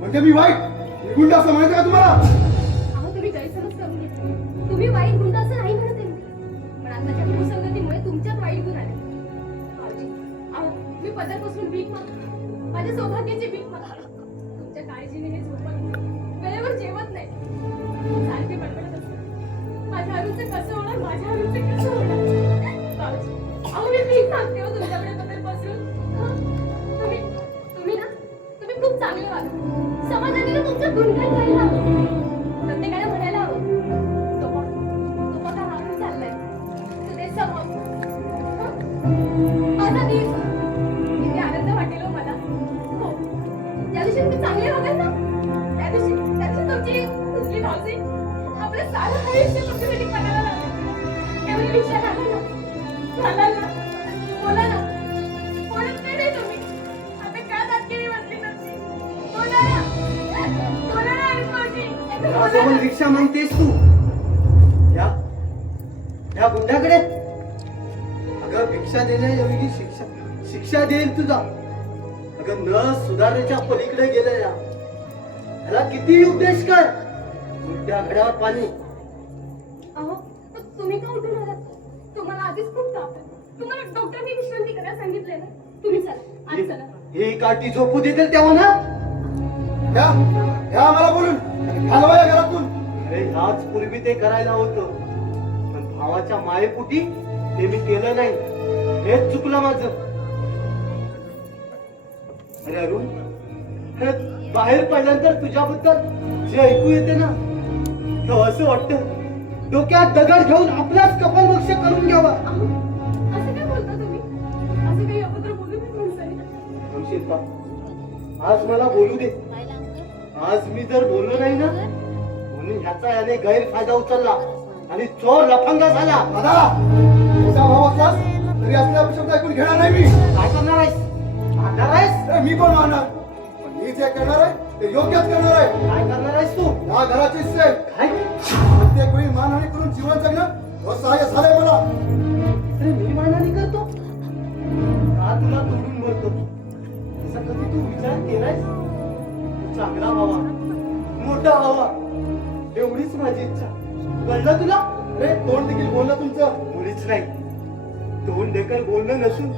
म्हणजे मी वाईट मी गुंड असं म्हणायचं का तुम्हाला? अहो तुम्ही गैरसमज करून घेतला. तुम्ही वाईट गुंड असं नाही म्हणत आहे मी. पण आताच्या कुसंगतीमुळे तुमच्यात वाईट गुण आले. भाऊजी, अहो मी पदरपासून भीक मागतो. माझ्या सौभाग्याची भीक मागतो. तुमच्या काळजीने हे झोपत नाही. वेळेवर जेवत नाही. सारखे बडबडत असतात. माझ्या आरुचं कसं होणार माझ्या आरुचं कसं होणार. भाऊजी, अहो मी भीक मागते हो तुमच्याकडे पदरपासून. तुम्ही ना तुम्ही खूप चांगले वागा. समाजाने ना तुमचं गुणगान गायला हवं. प्रत्येकाला म्हणायला हवं तो बघा हा पण चाललाय सुदेश समोर. माझा दिवस किती आनंद वाटेल हो मला. हो ज्या दिवशी तुम्ही चांगले वागाल ना त्या दिवशी तुमची भावजी आपलं सारं आयुष्य तुमच्यासाठी करायला लागेल. एवढी विचार आला ना झाला ना बोला ना बोलत नाही तुम्ही. आता काय दाटकेली बसली नसती. बोला ना बोला ना भाऊजी. याजवळ रिक्षा मागतेस तू या गुंडाकडे. अगं भिक्षा देण्याऐवजी शिक्षा देईल तुझा. अगं न सुधारण्याच्या पलीकडे गेलं याला किती उपदेश कर. उलट्या घड्यावर पाणी. अहो तुम्ही का उठून आलात? तुम्हाला आधीच खूप ताप आहे. तुम्हाला डॉक्टरने विश्रांती करायला सांगितलंय ना. तुम्ही चला आज चला. हे काठी झोपू देतील तेव्हा ना. या मला बोलून घालवा या घरातून. अरे ह्याच पूर्वी ते करायला होतं पण भावाच्या मायेपोटी ते मी केलं नाही. हेच चुकलं माझं. अरे अरुण हे बाहेर पडल्यानंतर तुझ्याबद्दल जे ऐकू येते ना तेव्हा असं वाटतं डोक्यात दगड घेऊन आपलाच कपालमोक्ष करून घ्यावा. अहो असं काय बोलता तुम्ही? असं काही अभद्र बोलू नये माणसाने. शिल्पा आज मला बोलू दे. आज मी जर बोललो नाही ना म्हणून ह्याचा याने गैरफायदा उचलला आणि चोर लफंगा झाला. दादा तुझा भाव असलास तरी असल्या शब्द ऐकून घेणार नाही मी. काय करणार आहेस? मारणार आहेस? अरे मी पण मारणार पण मी जे करणार आहे ते योग्यच करणार आहे. काय करणार आहेस तू? या घराची इच्छा आहे. काय? प्रत्येक वेळी मानहानी करून जीवन जगणं असहाय्य झालंय मला. अरे मी मानाने करतो का तुला तोडून बोलतो? असा कधी तू विचार केलायस? तू चांगला व्हावा मोठा व्हावा एवढीच माझी इच्छा. कळलं तुला? अरे तोंड देखील बोललं तुमचं. मुळीच नाही. तोंड देखील बोलणं नसून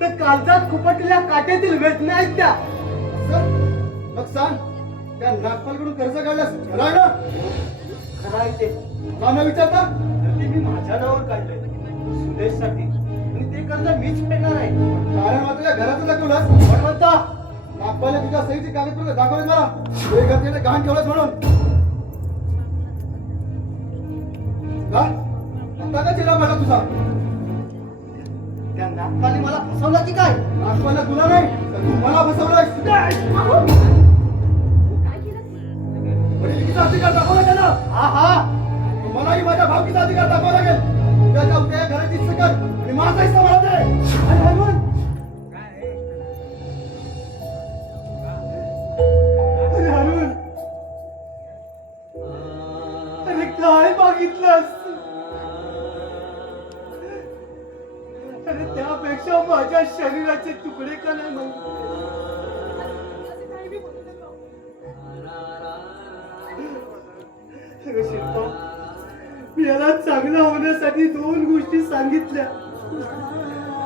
तर काळजात खुपटलेल्या काट्यातील वेदना आहेत त्या. असं? मग सांग त्या नागपालकडून कर्ज काढल्यास खरं आहे ना? खरं आहे ते. मला न विचारता तर ते मी माझ्या नावावर काढलंय सुदेशसाठी आणि ते कर्ज मीच फेडणार आहे. कारण मात्र या घराचं दाखवलंस. पण म्हणता नागपालने तुझ्या सहीची कागदपत्र दाखवले मला. ते घर तिने गहाण ठेवलंस म्हणून. का? आता का चिडा मला तुझा? त्या नागपाली मला फसवलं की काय? नागपालला तुला नाही तर तू मला फसवलंस. अहो काय केलं? वडिलकीचा अधिकार दाखवला त्याला. हा मलाही माझ्या भावकीचा अधिकार दाखवावा लागेल. त्या घराची सकत आणि माझा हिस्सा मला दे. अरे हनुमान अरे हरून माझ्या शरीराचे तुकडे का नाही माहिती? अगं शिल्पा, मी याला चांगला होण्यासाठी 2 गोष्टी सांगितल्या.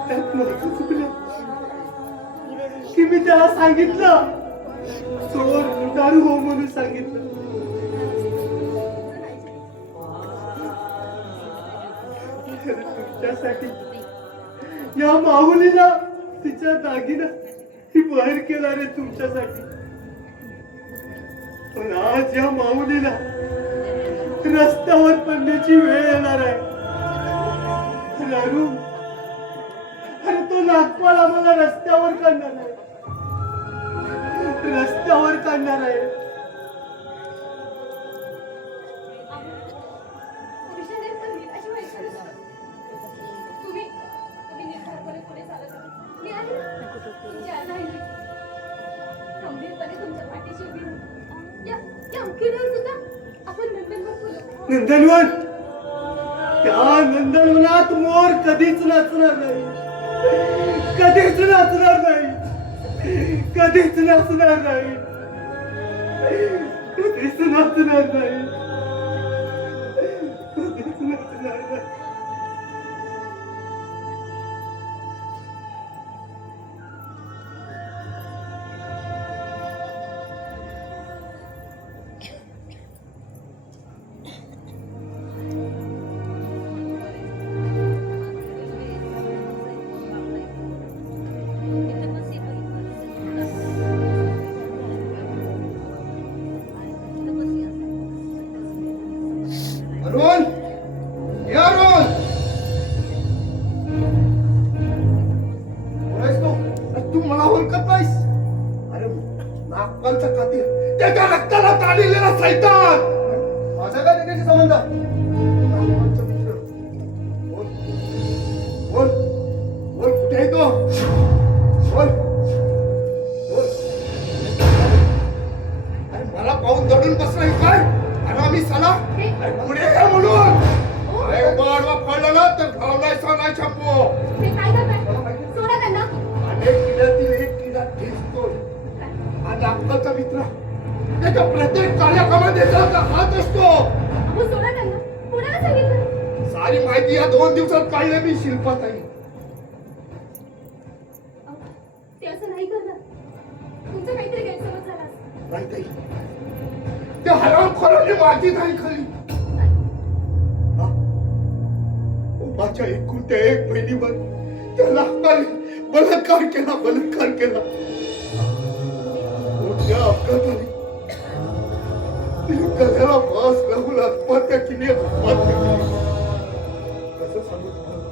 त्यात माझं चुकलं की मी त्याला सांगितलं चोर लुटारू हो म्हणून सांगितलं. तुमच्यासाठी या माऊलीला तिच्या दागिना ही बाहेर केला रे तुमच्यासाठी. पण आज या माऊलीला रस्त्यावर पडण्याची वेळ येणार आहे. रारू, अरे तो नागपाल आम्हाला रस्त्यावर काढणार आहे, रस्त्यावर काढणार आहे. नंदनवन, त्या नंदनवनात मोर कधीच नाचणार नाही, कधीच नाचणार नाही, कधीच नाचणार नाही, कधीच नाचणार नाही, कधीच नाचणार नाही. अरुण, हे अरुण, कोण आहेस तू? तू मला ओळखत नाहीस? अरे नागपालचा कातील, त्याच्या रक्ताला ताणलेला सैतान. माझा काय त्याच्याशी संबंध? नागपालचा मित्र. बोल, बोल, बोल, कुठे आहे तो? बोल, बोल. अरे मला पाहून दडून बसलाय काय? अरे आम्ही साला पुढे ये म्हणून. अरे बाळवा पडलं ना तर घावलायचा नाही छापू. अनेक किड्यातील एक किडा ठेचतोय. हा नागपालचा मित्र. त्याच्या प्रत्येक कार्यक्रमात त्याचा हात असतो. सारी माहिती या 2 दिवसात काढली मी शिल्पाताई. ते असं नाही करणार. तुमचं काहीतरी गैरसमज झाला असेल. नाही ताई, त्या हरामखोराने माझी नाही खाली. माझ्या एकुलत्या एक बहिणीवर त्या नागपालने बलात्कार केला, बलात्कार केला. मोठ्या अपघाताने तिने गळ्याला फास लागून आत्महत्या केली. आत्महत्या केली. कसं सांगू तुम्हाला?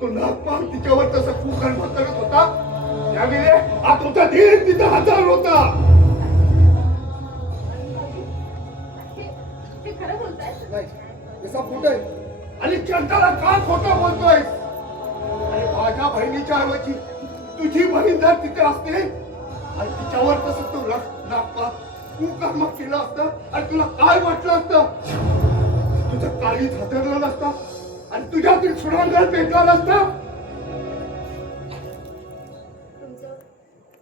तो नागपाल तिच्यावर तसा कुकर्म करत होता. त्यावेळी हा तुमचा धीर तिथं हजार होता. हे खरं बोलताय? नाही, कसा खोट आहे? आणि चंटाला का खोटं बोलतोय? अरे माझ्या बहिणीच्या ऐवजी तुझी बहीण जर तिथे असते आणि तिच्यावर तसं तू नागपाल तू कर्म केलं असतं आणि तुला काय वाटलं असतं? तुझं काळी हातरलं नसतं आणि तुझ्यातील सुरांगण पेटला नसतं.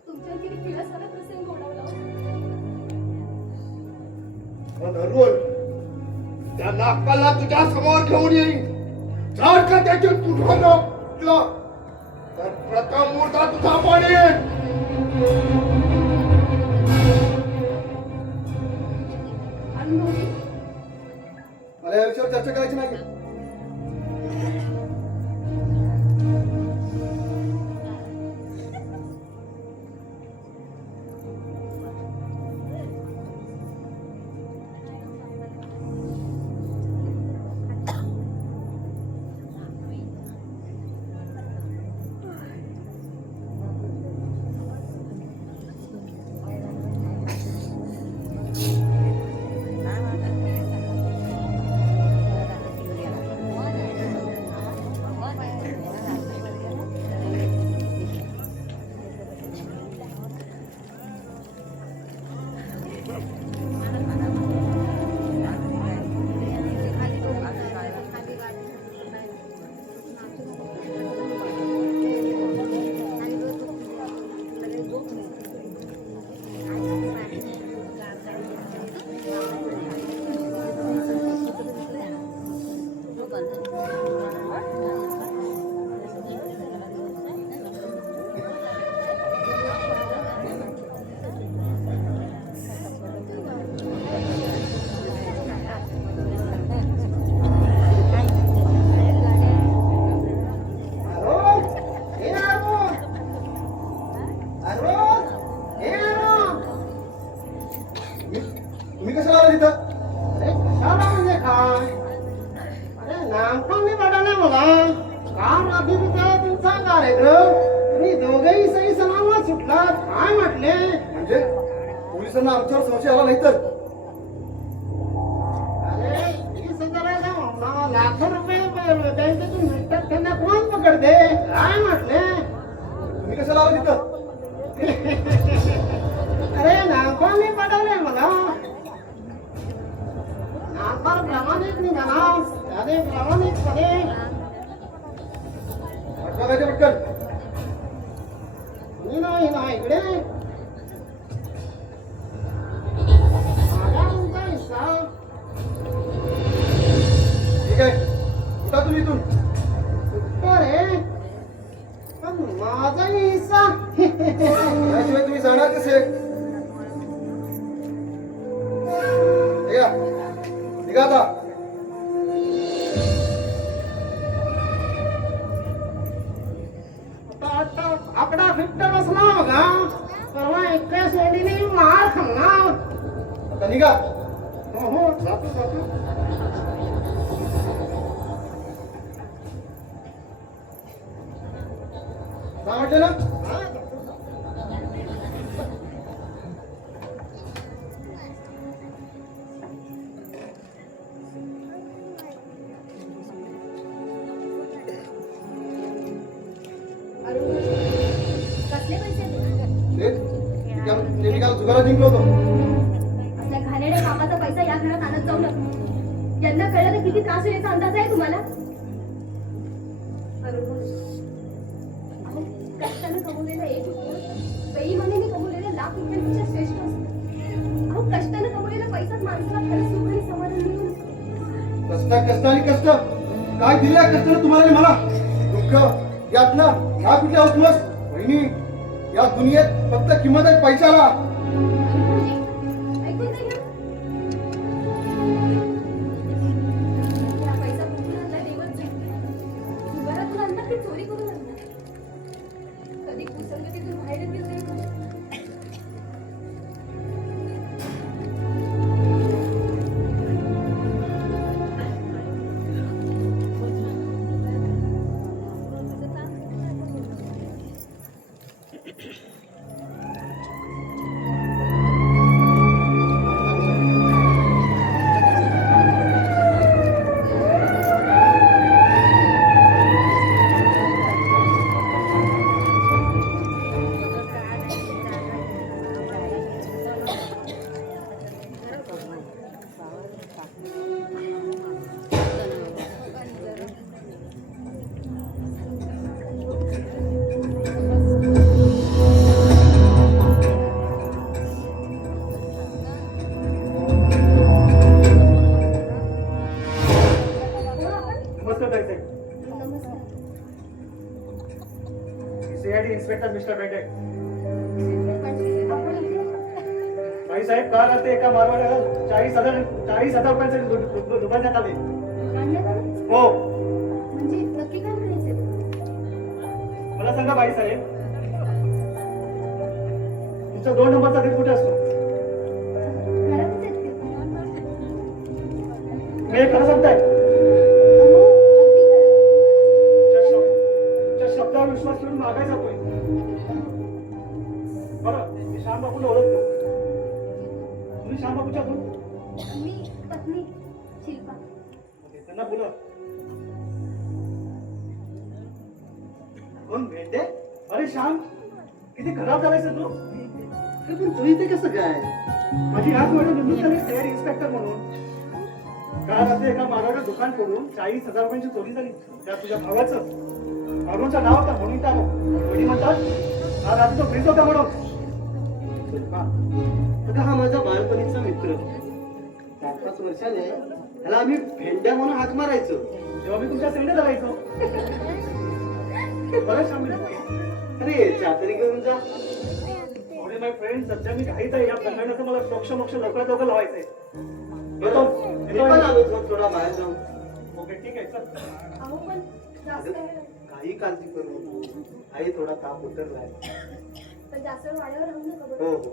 तुमच्या किती दिवसाला प्रसंग ओढवला. त्या नागपालला तुझ्या समोर घेऊन येईन. जर का त्याचे तुझं नसलं तर प्रथम मुर्दा तुझा पडेल. मला या विषयावर चर्चा करायची नाही. काय म्हटले? म्हणजे पोलिसांना आमच्यावर संशय आला नाही तर अरे 20,000 लाख रुपये बँकेतून मिळतात त्यांना कोण पकडते? काय म्हटले? तुम्ही कशाला आला तिथं? अरे नागपाने पडवले मला. नागपाल प्रामाणिक निघाला त्याने प्रामाणिकपणे बघायचे पटकन. मी नाही ना इकडे माझा तुमचा हिस्सा. ठीक आहे उठा तुम्ही इथून. रे पण माझाही हिस्सा. त्याशिवाय तुम्ही जाणार कसे? निघा निघा आता. आता आकडा फिट्ट बसला बघा. परवा एका सोडीने मार खाणार. आता निघा. हो हो जातो जातो. काय म्हटलं ना? हा, जातो. कसले पैसे ते मी काल जुगारात जिंकलो होतो. आपल्या घाणेरड्या कामाचा पैसा या घरात आणत जाऊ नका. यांना कळलं तर किती त्रास होईल याचा अंदाज आहे तुम्हाला? अहो, कष्टानं कमवलेलं 1 रुपया बेईमानीने कमवलेले लाख रुपयांपेक्षा श्रेष्ठ असतं. अहो, कष्टानं कमवलेला पैसाच माणसाला खरं सुख आणि समाधान मिळून कष्ट आणि कष्ट काय दिले या कष्टानं तुम्हाला आणि मला? दुःख यातना ह्या कुठल्या आहोत तुला? बहिणी या दुनियेत फक्त किंमत आहे पैशाला. ऐकून नाही घ्या. हा पैसा कुठून आणला देवच जाणे. जुगारातून आणला की चोरी करून आणला? कधी कुसंगतीतून बाहेर येतील नाही माहित. सीआयडी इन्स्पेक्टर मिस्टर बेटे. भाई साहेब काल रात्री एका मारवाड्याला 40,000 रुपयांचे दुबळण्यात आले. हो म्हणजे नक्की काय म्हणायचं? मला सांगा बाई साहेब तुमचा 2 नंबरचा दिल कुठे असतो? घरातच आहेत ते. मी हे खरं सांगताय? अहो, अगदी खरं. तुमच्या शब्दावर विश्वास ठेवून मागाय जातोय. बरं मी श्याम बापूला ओळखतो. तुम्ही श्याम बापूच्या कोण? मी पत्नी शिल्पा. त्यांना बोला. कोण भेटते? अरे श्याम किती खराब झालायस तू. अरे पण तू इथे कसं काय? माझी हात वाढून निघून झाली सीआयडी इन्स्पेक्टर म्हणून. काल रात्री एका मारवाड्यात दुकान फोडून 40,000 रुपयांची चोरी झाली. त्या तुझ्या भावाचं अरुणचं नाव होतं म्हणून त्या कोणी म्हणतात हा रात्री तो फ्रीज होता म्हणून. अगं हा माझा बालपणीचा मित्र. 4-5 वर्षाने त्याला आम्ही भेंड्या म्हणून हाक मारायचो. जेव्हा मी तुमच्या सेंडे धरायचो. बरं श्याम अरे चाकरी घेऊन जा. थोडे माय फ्रेंड सध्या मी घाईत आहे. या प्रकरणाचं मला मोक्ष लवकरात लवकर लावायचंय. येतो मी पण आलो थोडा बाहेर जाऊन. ओके ठीक आहे चल. अहो पण जास्त वेळ काही काळजी करू. आई थोडा ताप उतरलाय. पण जास्त वेळ वाड्यावर राहू नका बरं. हो हो.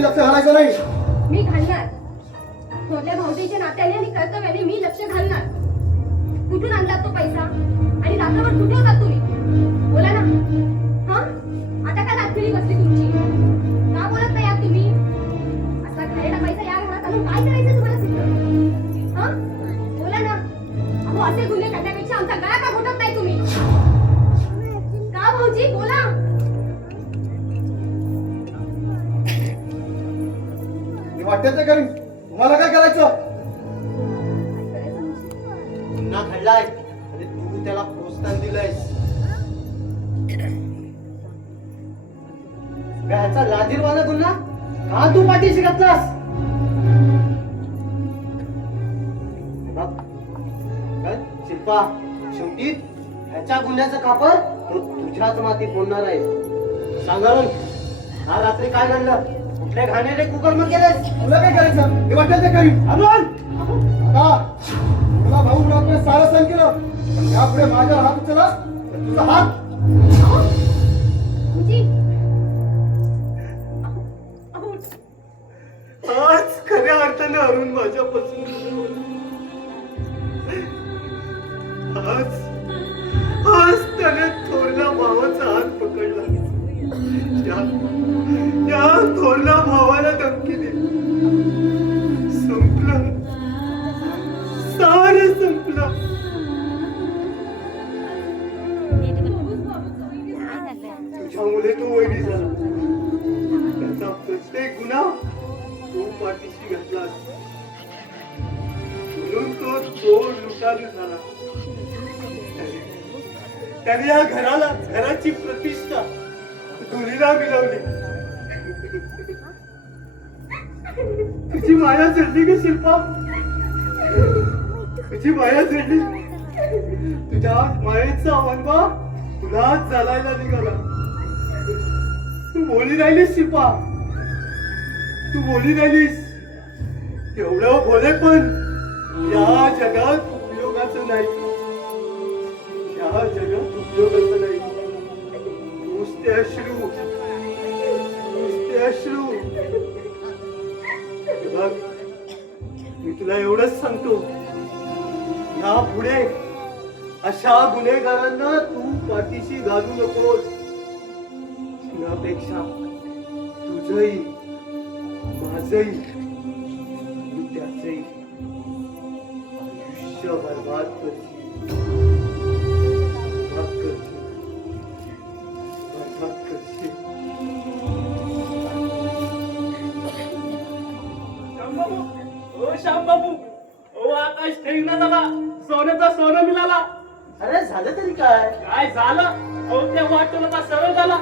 तुम्ही लक्ष घालायचं नाही. मी घालणार. थोरल्या भाऊजीच्या नात्याने आणि कर्तव्याने मी लक्ष घालणार. कुठून आणलात तो पैसा आणि रात्रभर कुठे होतात तुम्ही? बोला ना. हा, आता का नाचणी बसली तुमची? का बोलत नाही आहात तुम्ही? असा घालेला पैसा या घरात आणून काय करायचं तुम्हाला सिद्ध? हा, बोला ना. अहो, असे गुन्हे करण्यापेक्षा आमचा गळा का घोटत नाही तुम्ही? का भाऊजी, बोला. मी वाटतं ते करीन. तुम्हाला काय करायचं? गुन्हा घडलाय आणि तू त्याला प्रोत्साहन दिलंयस. ह्याचा लाजीरवाणा गुन्हा का तू पाठीशी घातलास? बघ, काय शिल्पा, शेवटी ह्याच्या गुन्ह्याचं खापर तो तुझ्याच मातीत बोलणार आहे. सांगारून हा रात्री काय घडलं? कुठल्या घाणेरे कुकर्म केलेस? तुला काय करायचं? मी वाटतं ते करीन. अरुण, आता तुला भाऊ आपलं सारं सहन केलं, पण यापुढे माझ्यावर हात उचललास तर तुझा हात. भाऊजी, आज खऱ्या अर्थाने अरुण माझ्यापासून दूर. आज त्याने थोरल्या भावाचा हात पकडला. त्या थोरल्या भावाला धमकी दिली. संपलं, सारं संपलं. तुझ्यामुळे तो वैरी झाला. त्याचा प्रत्येक गुन्हा तू पाठीशी घातलास, म्हणून तो चोर लुटारू झाला. त्याने या घराची प्रतिष्ठा धुळीला मिळवली. तुझी माया चढली ग शिल्पा, तुझी माया चढली. तुझ्या मायेचा वनवा तुलाच चालायला निघाला. तू बोली राहिलीस शिल्पा, तू बोली राहिलीस. एवढं बोले पण या जगात उपयोगाचं नाही. या जगात उपयोगाचं नाही. नुसते अश्रू, नुसते अश्रू. बघ, मी तुला एवढंच सांगतो, या पुढे अशा गुन्हेगारांना तू पाठीशी घालू नकोस. यापेक्षा तुझंही, माझंही, त्याचंही आयुष्य बरबाद करशील. बरबाद करशील. श्यामबाबू, ओ श्यामबाबू, ओ आकाश ठेवला झाला, सोन्याचा सोनं मिळाला. अरे झालं तरी काय? काय झालं? अहो त्या वाटोला सरळ झाला.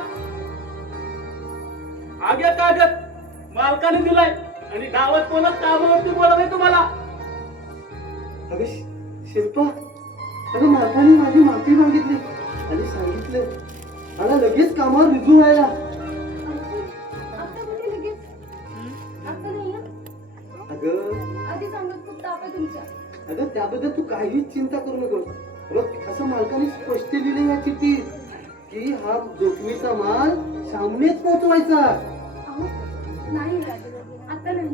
आग्या कागद मालकाने दिलाय आणि गावात कोणाच कामावरती बोलवलंय तुम्हाला. अगं शिल्पा, अगं मालकाने माझी माफी मागितली आणि सांगितलं मला लगेच कामावर रुजू व्हायला. आता कुठे लगेच? आता नाही ना? अगं आधी सांगत खूप ताप आहे तुमच्या. अगं त्याबद्दल तू काहीच चिंता करू नकोस. बघ, असं मालकाने स्पष्ट लिहिले या चिठ्ठीत की हा जोखमीचा माल सामनेच पोहोचवायचा. अहो, नाही आता नाही.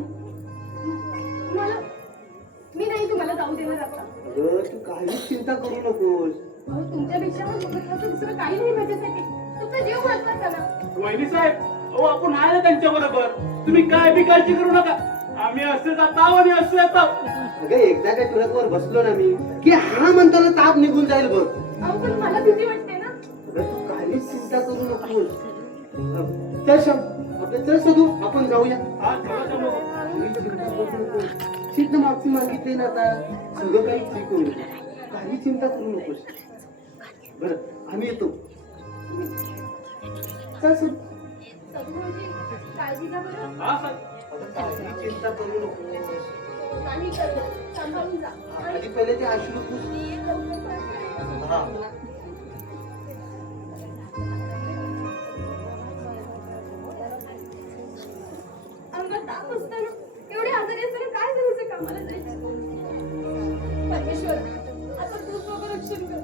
मी नाही तुम्हाला जाऊ देणार आता. अगं तू काहीच चिंता करू नकोस. अहो, तुमच्यापेक्षा महत्त्वाचं दुसरं काही नाही माझ्यासाठी. तुमचा जीव महत्त्वाचा ना. वहिनी साहेब, अहो आपण आहे ना त्यांच्या बरोबर. तुम्ही काय बी काळजी करू नका. आम्ही असे जात आहोत आणि असे येत आहोत. अगं एकदा काय तुझ्यावर बसलो ना मी की हा म्हणताना ताप निघून जाईल बघ. अहो, पण मला भीती वाटते ना. अगं तू काहीच चिंता करू नकोस. चल शम, आपलं चल शोधू, आपण जाऊया. हा, चला चलो. काही चिंता करू नकोस. ठीक माफी मागितली ना आता, सगळं काही ठीक होईल. काही चिंता करू नकोस. बरं, आम्ही येतो. चल सर. सगळ्यांची काळजी घ्या बरं. हा सर. काही चिंता करू नकोस. नाही करत. सांभाळून जा. आधी पहिले ते अश्रू पुस. हा. अंगात ताप असताना एवढे आजारी असताना काय करायचं? कामाला जायचं. परमेश्वर, आता तूच माझं रक्षण कर.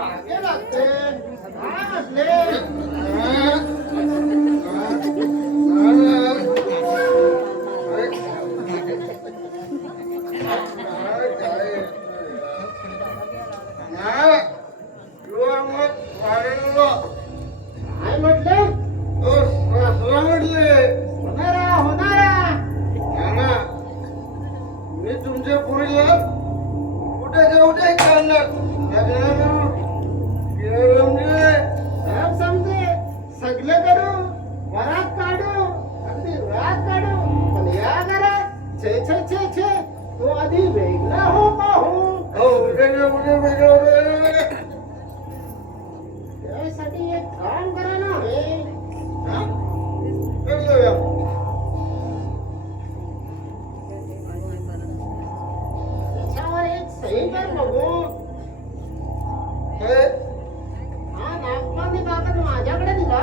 मागे लागते काय म्हटले काय म्हटले होणारा होणारा मी तुमच्या पुरीला कुठे जाऊ दे साहेब समजे सगळे करू वरात काढू अगदी रात काढू पण या घरात छे छे छे छे तो आधी वेगळा हो पाहू त्यासाठी एक काम करा ना हे त्याच्यावर एक सही कर बघू हा नागपाने कागद माझ्याकडे दिला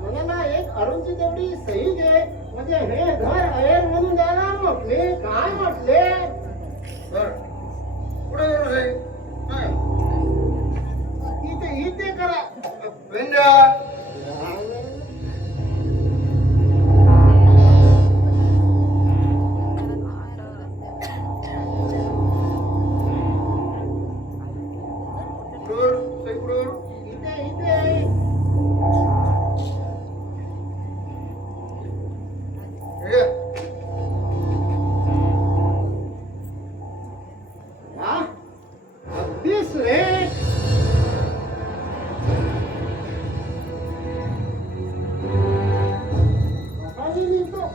म्हणाला एक अरुणची तेवढी सही घे म्हणजे हे घर अयर म्हणून द्यायला म्हटले काय म्हटले इथे इथे करा इथे इथे हा अगदी सुरेख सकाळी निघतो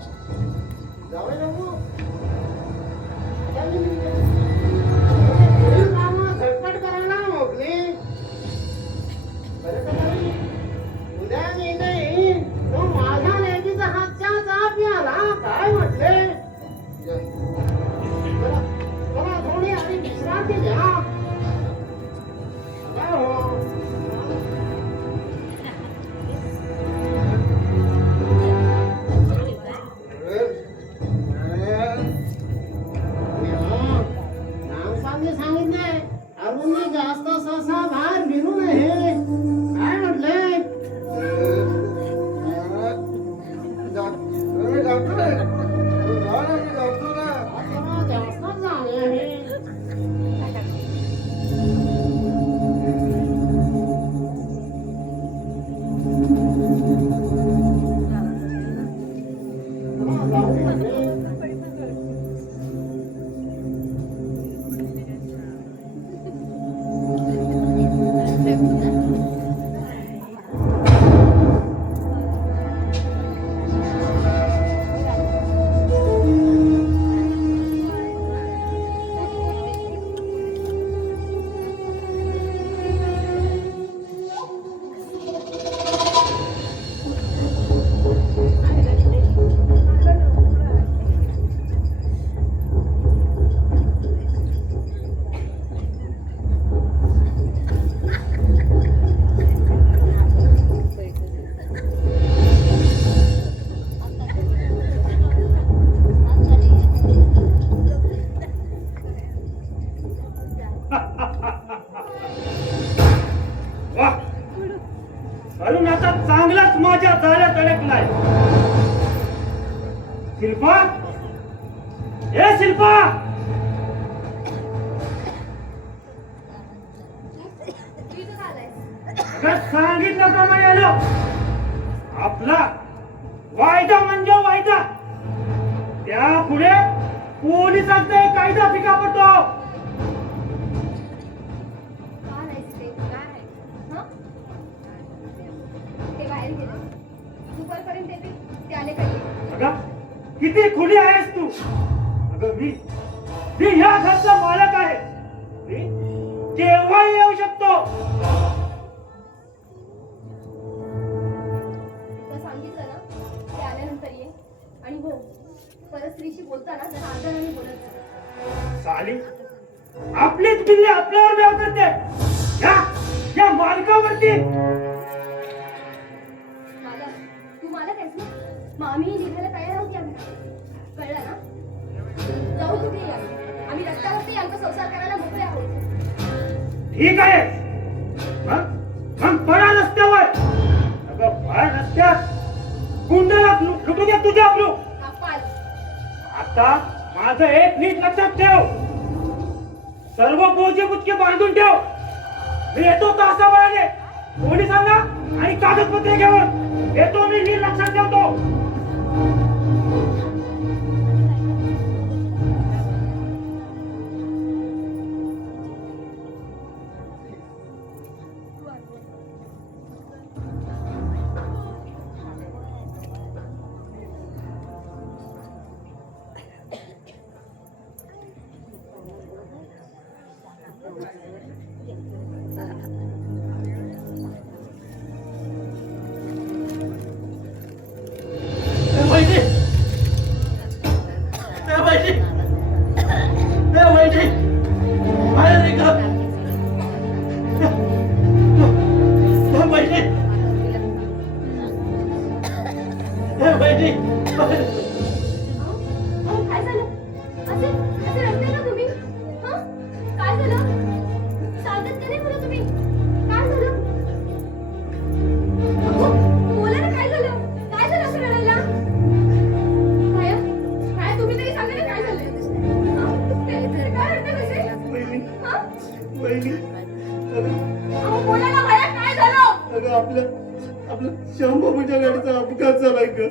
जावे नको सकाळी निघतो पुढील कामं झटपट करायला मोकली बरं का ताई? उद्या मी नाही तो माझ्या लेकीचा हातच्या चहा प्याला काय म्हटले चला चला थोडी आणि विश्रांती घ्या काय हो नामसांनी सांगितले अरुणने जास्त सहसा बाहेर फिरू नये काय म्हटले आता जास्त झाले आहे जाऊ म्हटले वा अरुण आता चांगलाच माझ्या जाळ्यात अडकलाय शिल्पा ए शिल्पा अगं सांगितल्याप्रमाणे आलो आपला वायदा म्हणजे वायदा त्यापुढे पोलिसांचा एक कायदा फिका पडतो का नाही ते काय हं? ते बाहेर गेले दुपारपर्यंत येते ते आले काही अगं किती खुली आहेस तू अगं मी ह्या घरचा मालक आहे मी केव्हाही येऊ शकतो सांगितलं ना ते आल्यानंतर ये आणि हो परत स्त्रीशी बोलताना जरा आदराने बोलत जा. साली आपलीच बिल्ली आपल्यावर व्याप करते या मालकावरती मालक तू मालक आहेस ना मग आम्ही निघायला तयार आहोत या घरात. कळलं ना जाऊ कुठे या आम्ही रस्त्यावरती यांचा संसार करायला मोकळे आहोत ठीक आहे आता माझं एक नीट लक्षात ठेव, सर्व बोजे बुचके बांधून ठेव. मी येतो तासाभराने, कोणी सांगा आणि कागदपत्रे घेऊन येतो. मी नीट लक्षात ठेवतो. काय झालं? असे असे रडताय ना तुम्ही? हं? काय झालं? सावधान का नाही बोलत तुम्ही? काय झालं? अहो, बोला ना, काय झालं? काय झालं असं रडायला? काय? काय तुम्ही तरी सांगा ना, काय झालंय? हं? काय रडताय कसे? हं? अहो, बोला ना भया, काय झालं? अगं आपल्या श्यामबाबूच्या गाडीचा अपघात झालाय ग.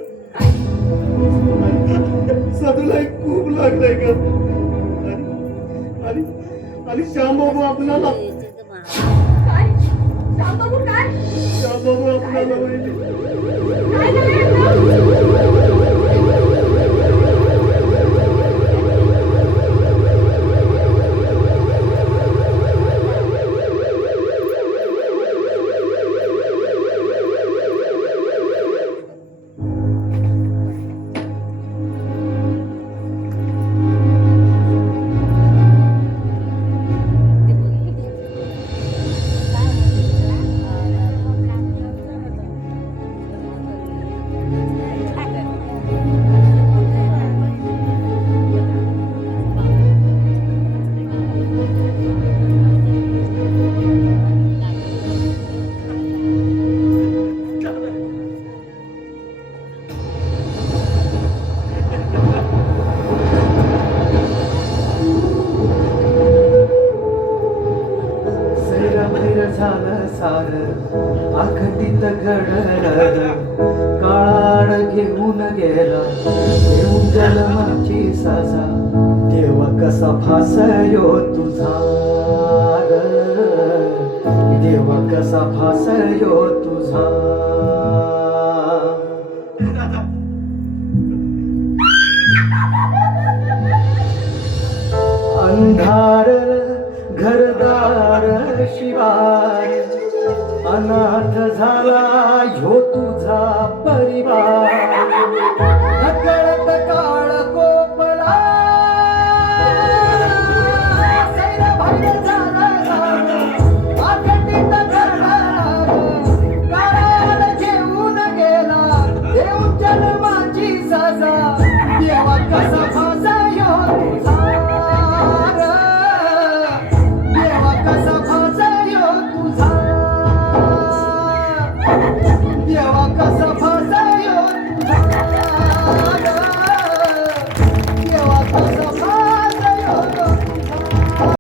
सदूला खूप लागलाय ग. आणि आणि श्यामबाबू आपल्याला काय? शांबाबू काय? श्यामबाबू आपल्याला वहिनी काय झालंय? झालं सार आखटीत घडलं काळ घेऊन गेला घेऊन जन्माची साजा देव कसा फासयो तुझा ग, देव कसा फासयो तुझा. अंधार घरदार शिवाय अनाथ झाला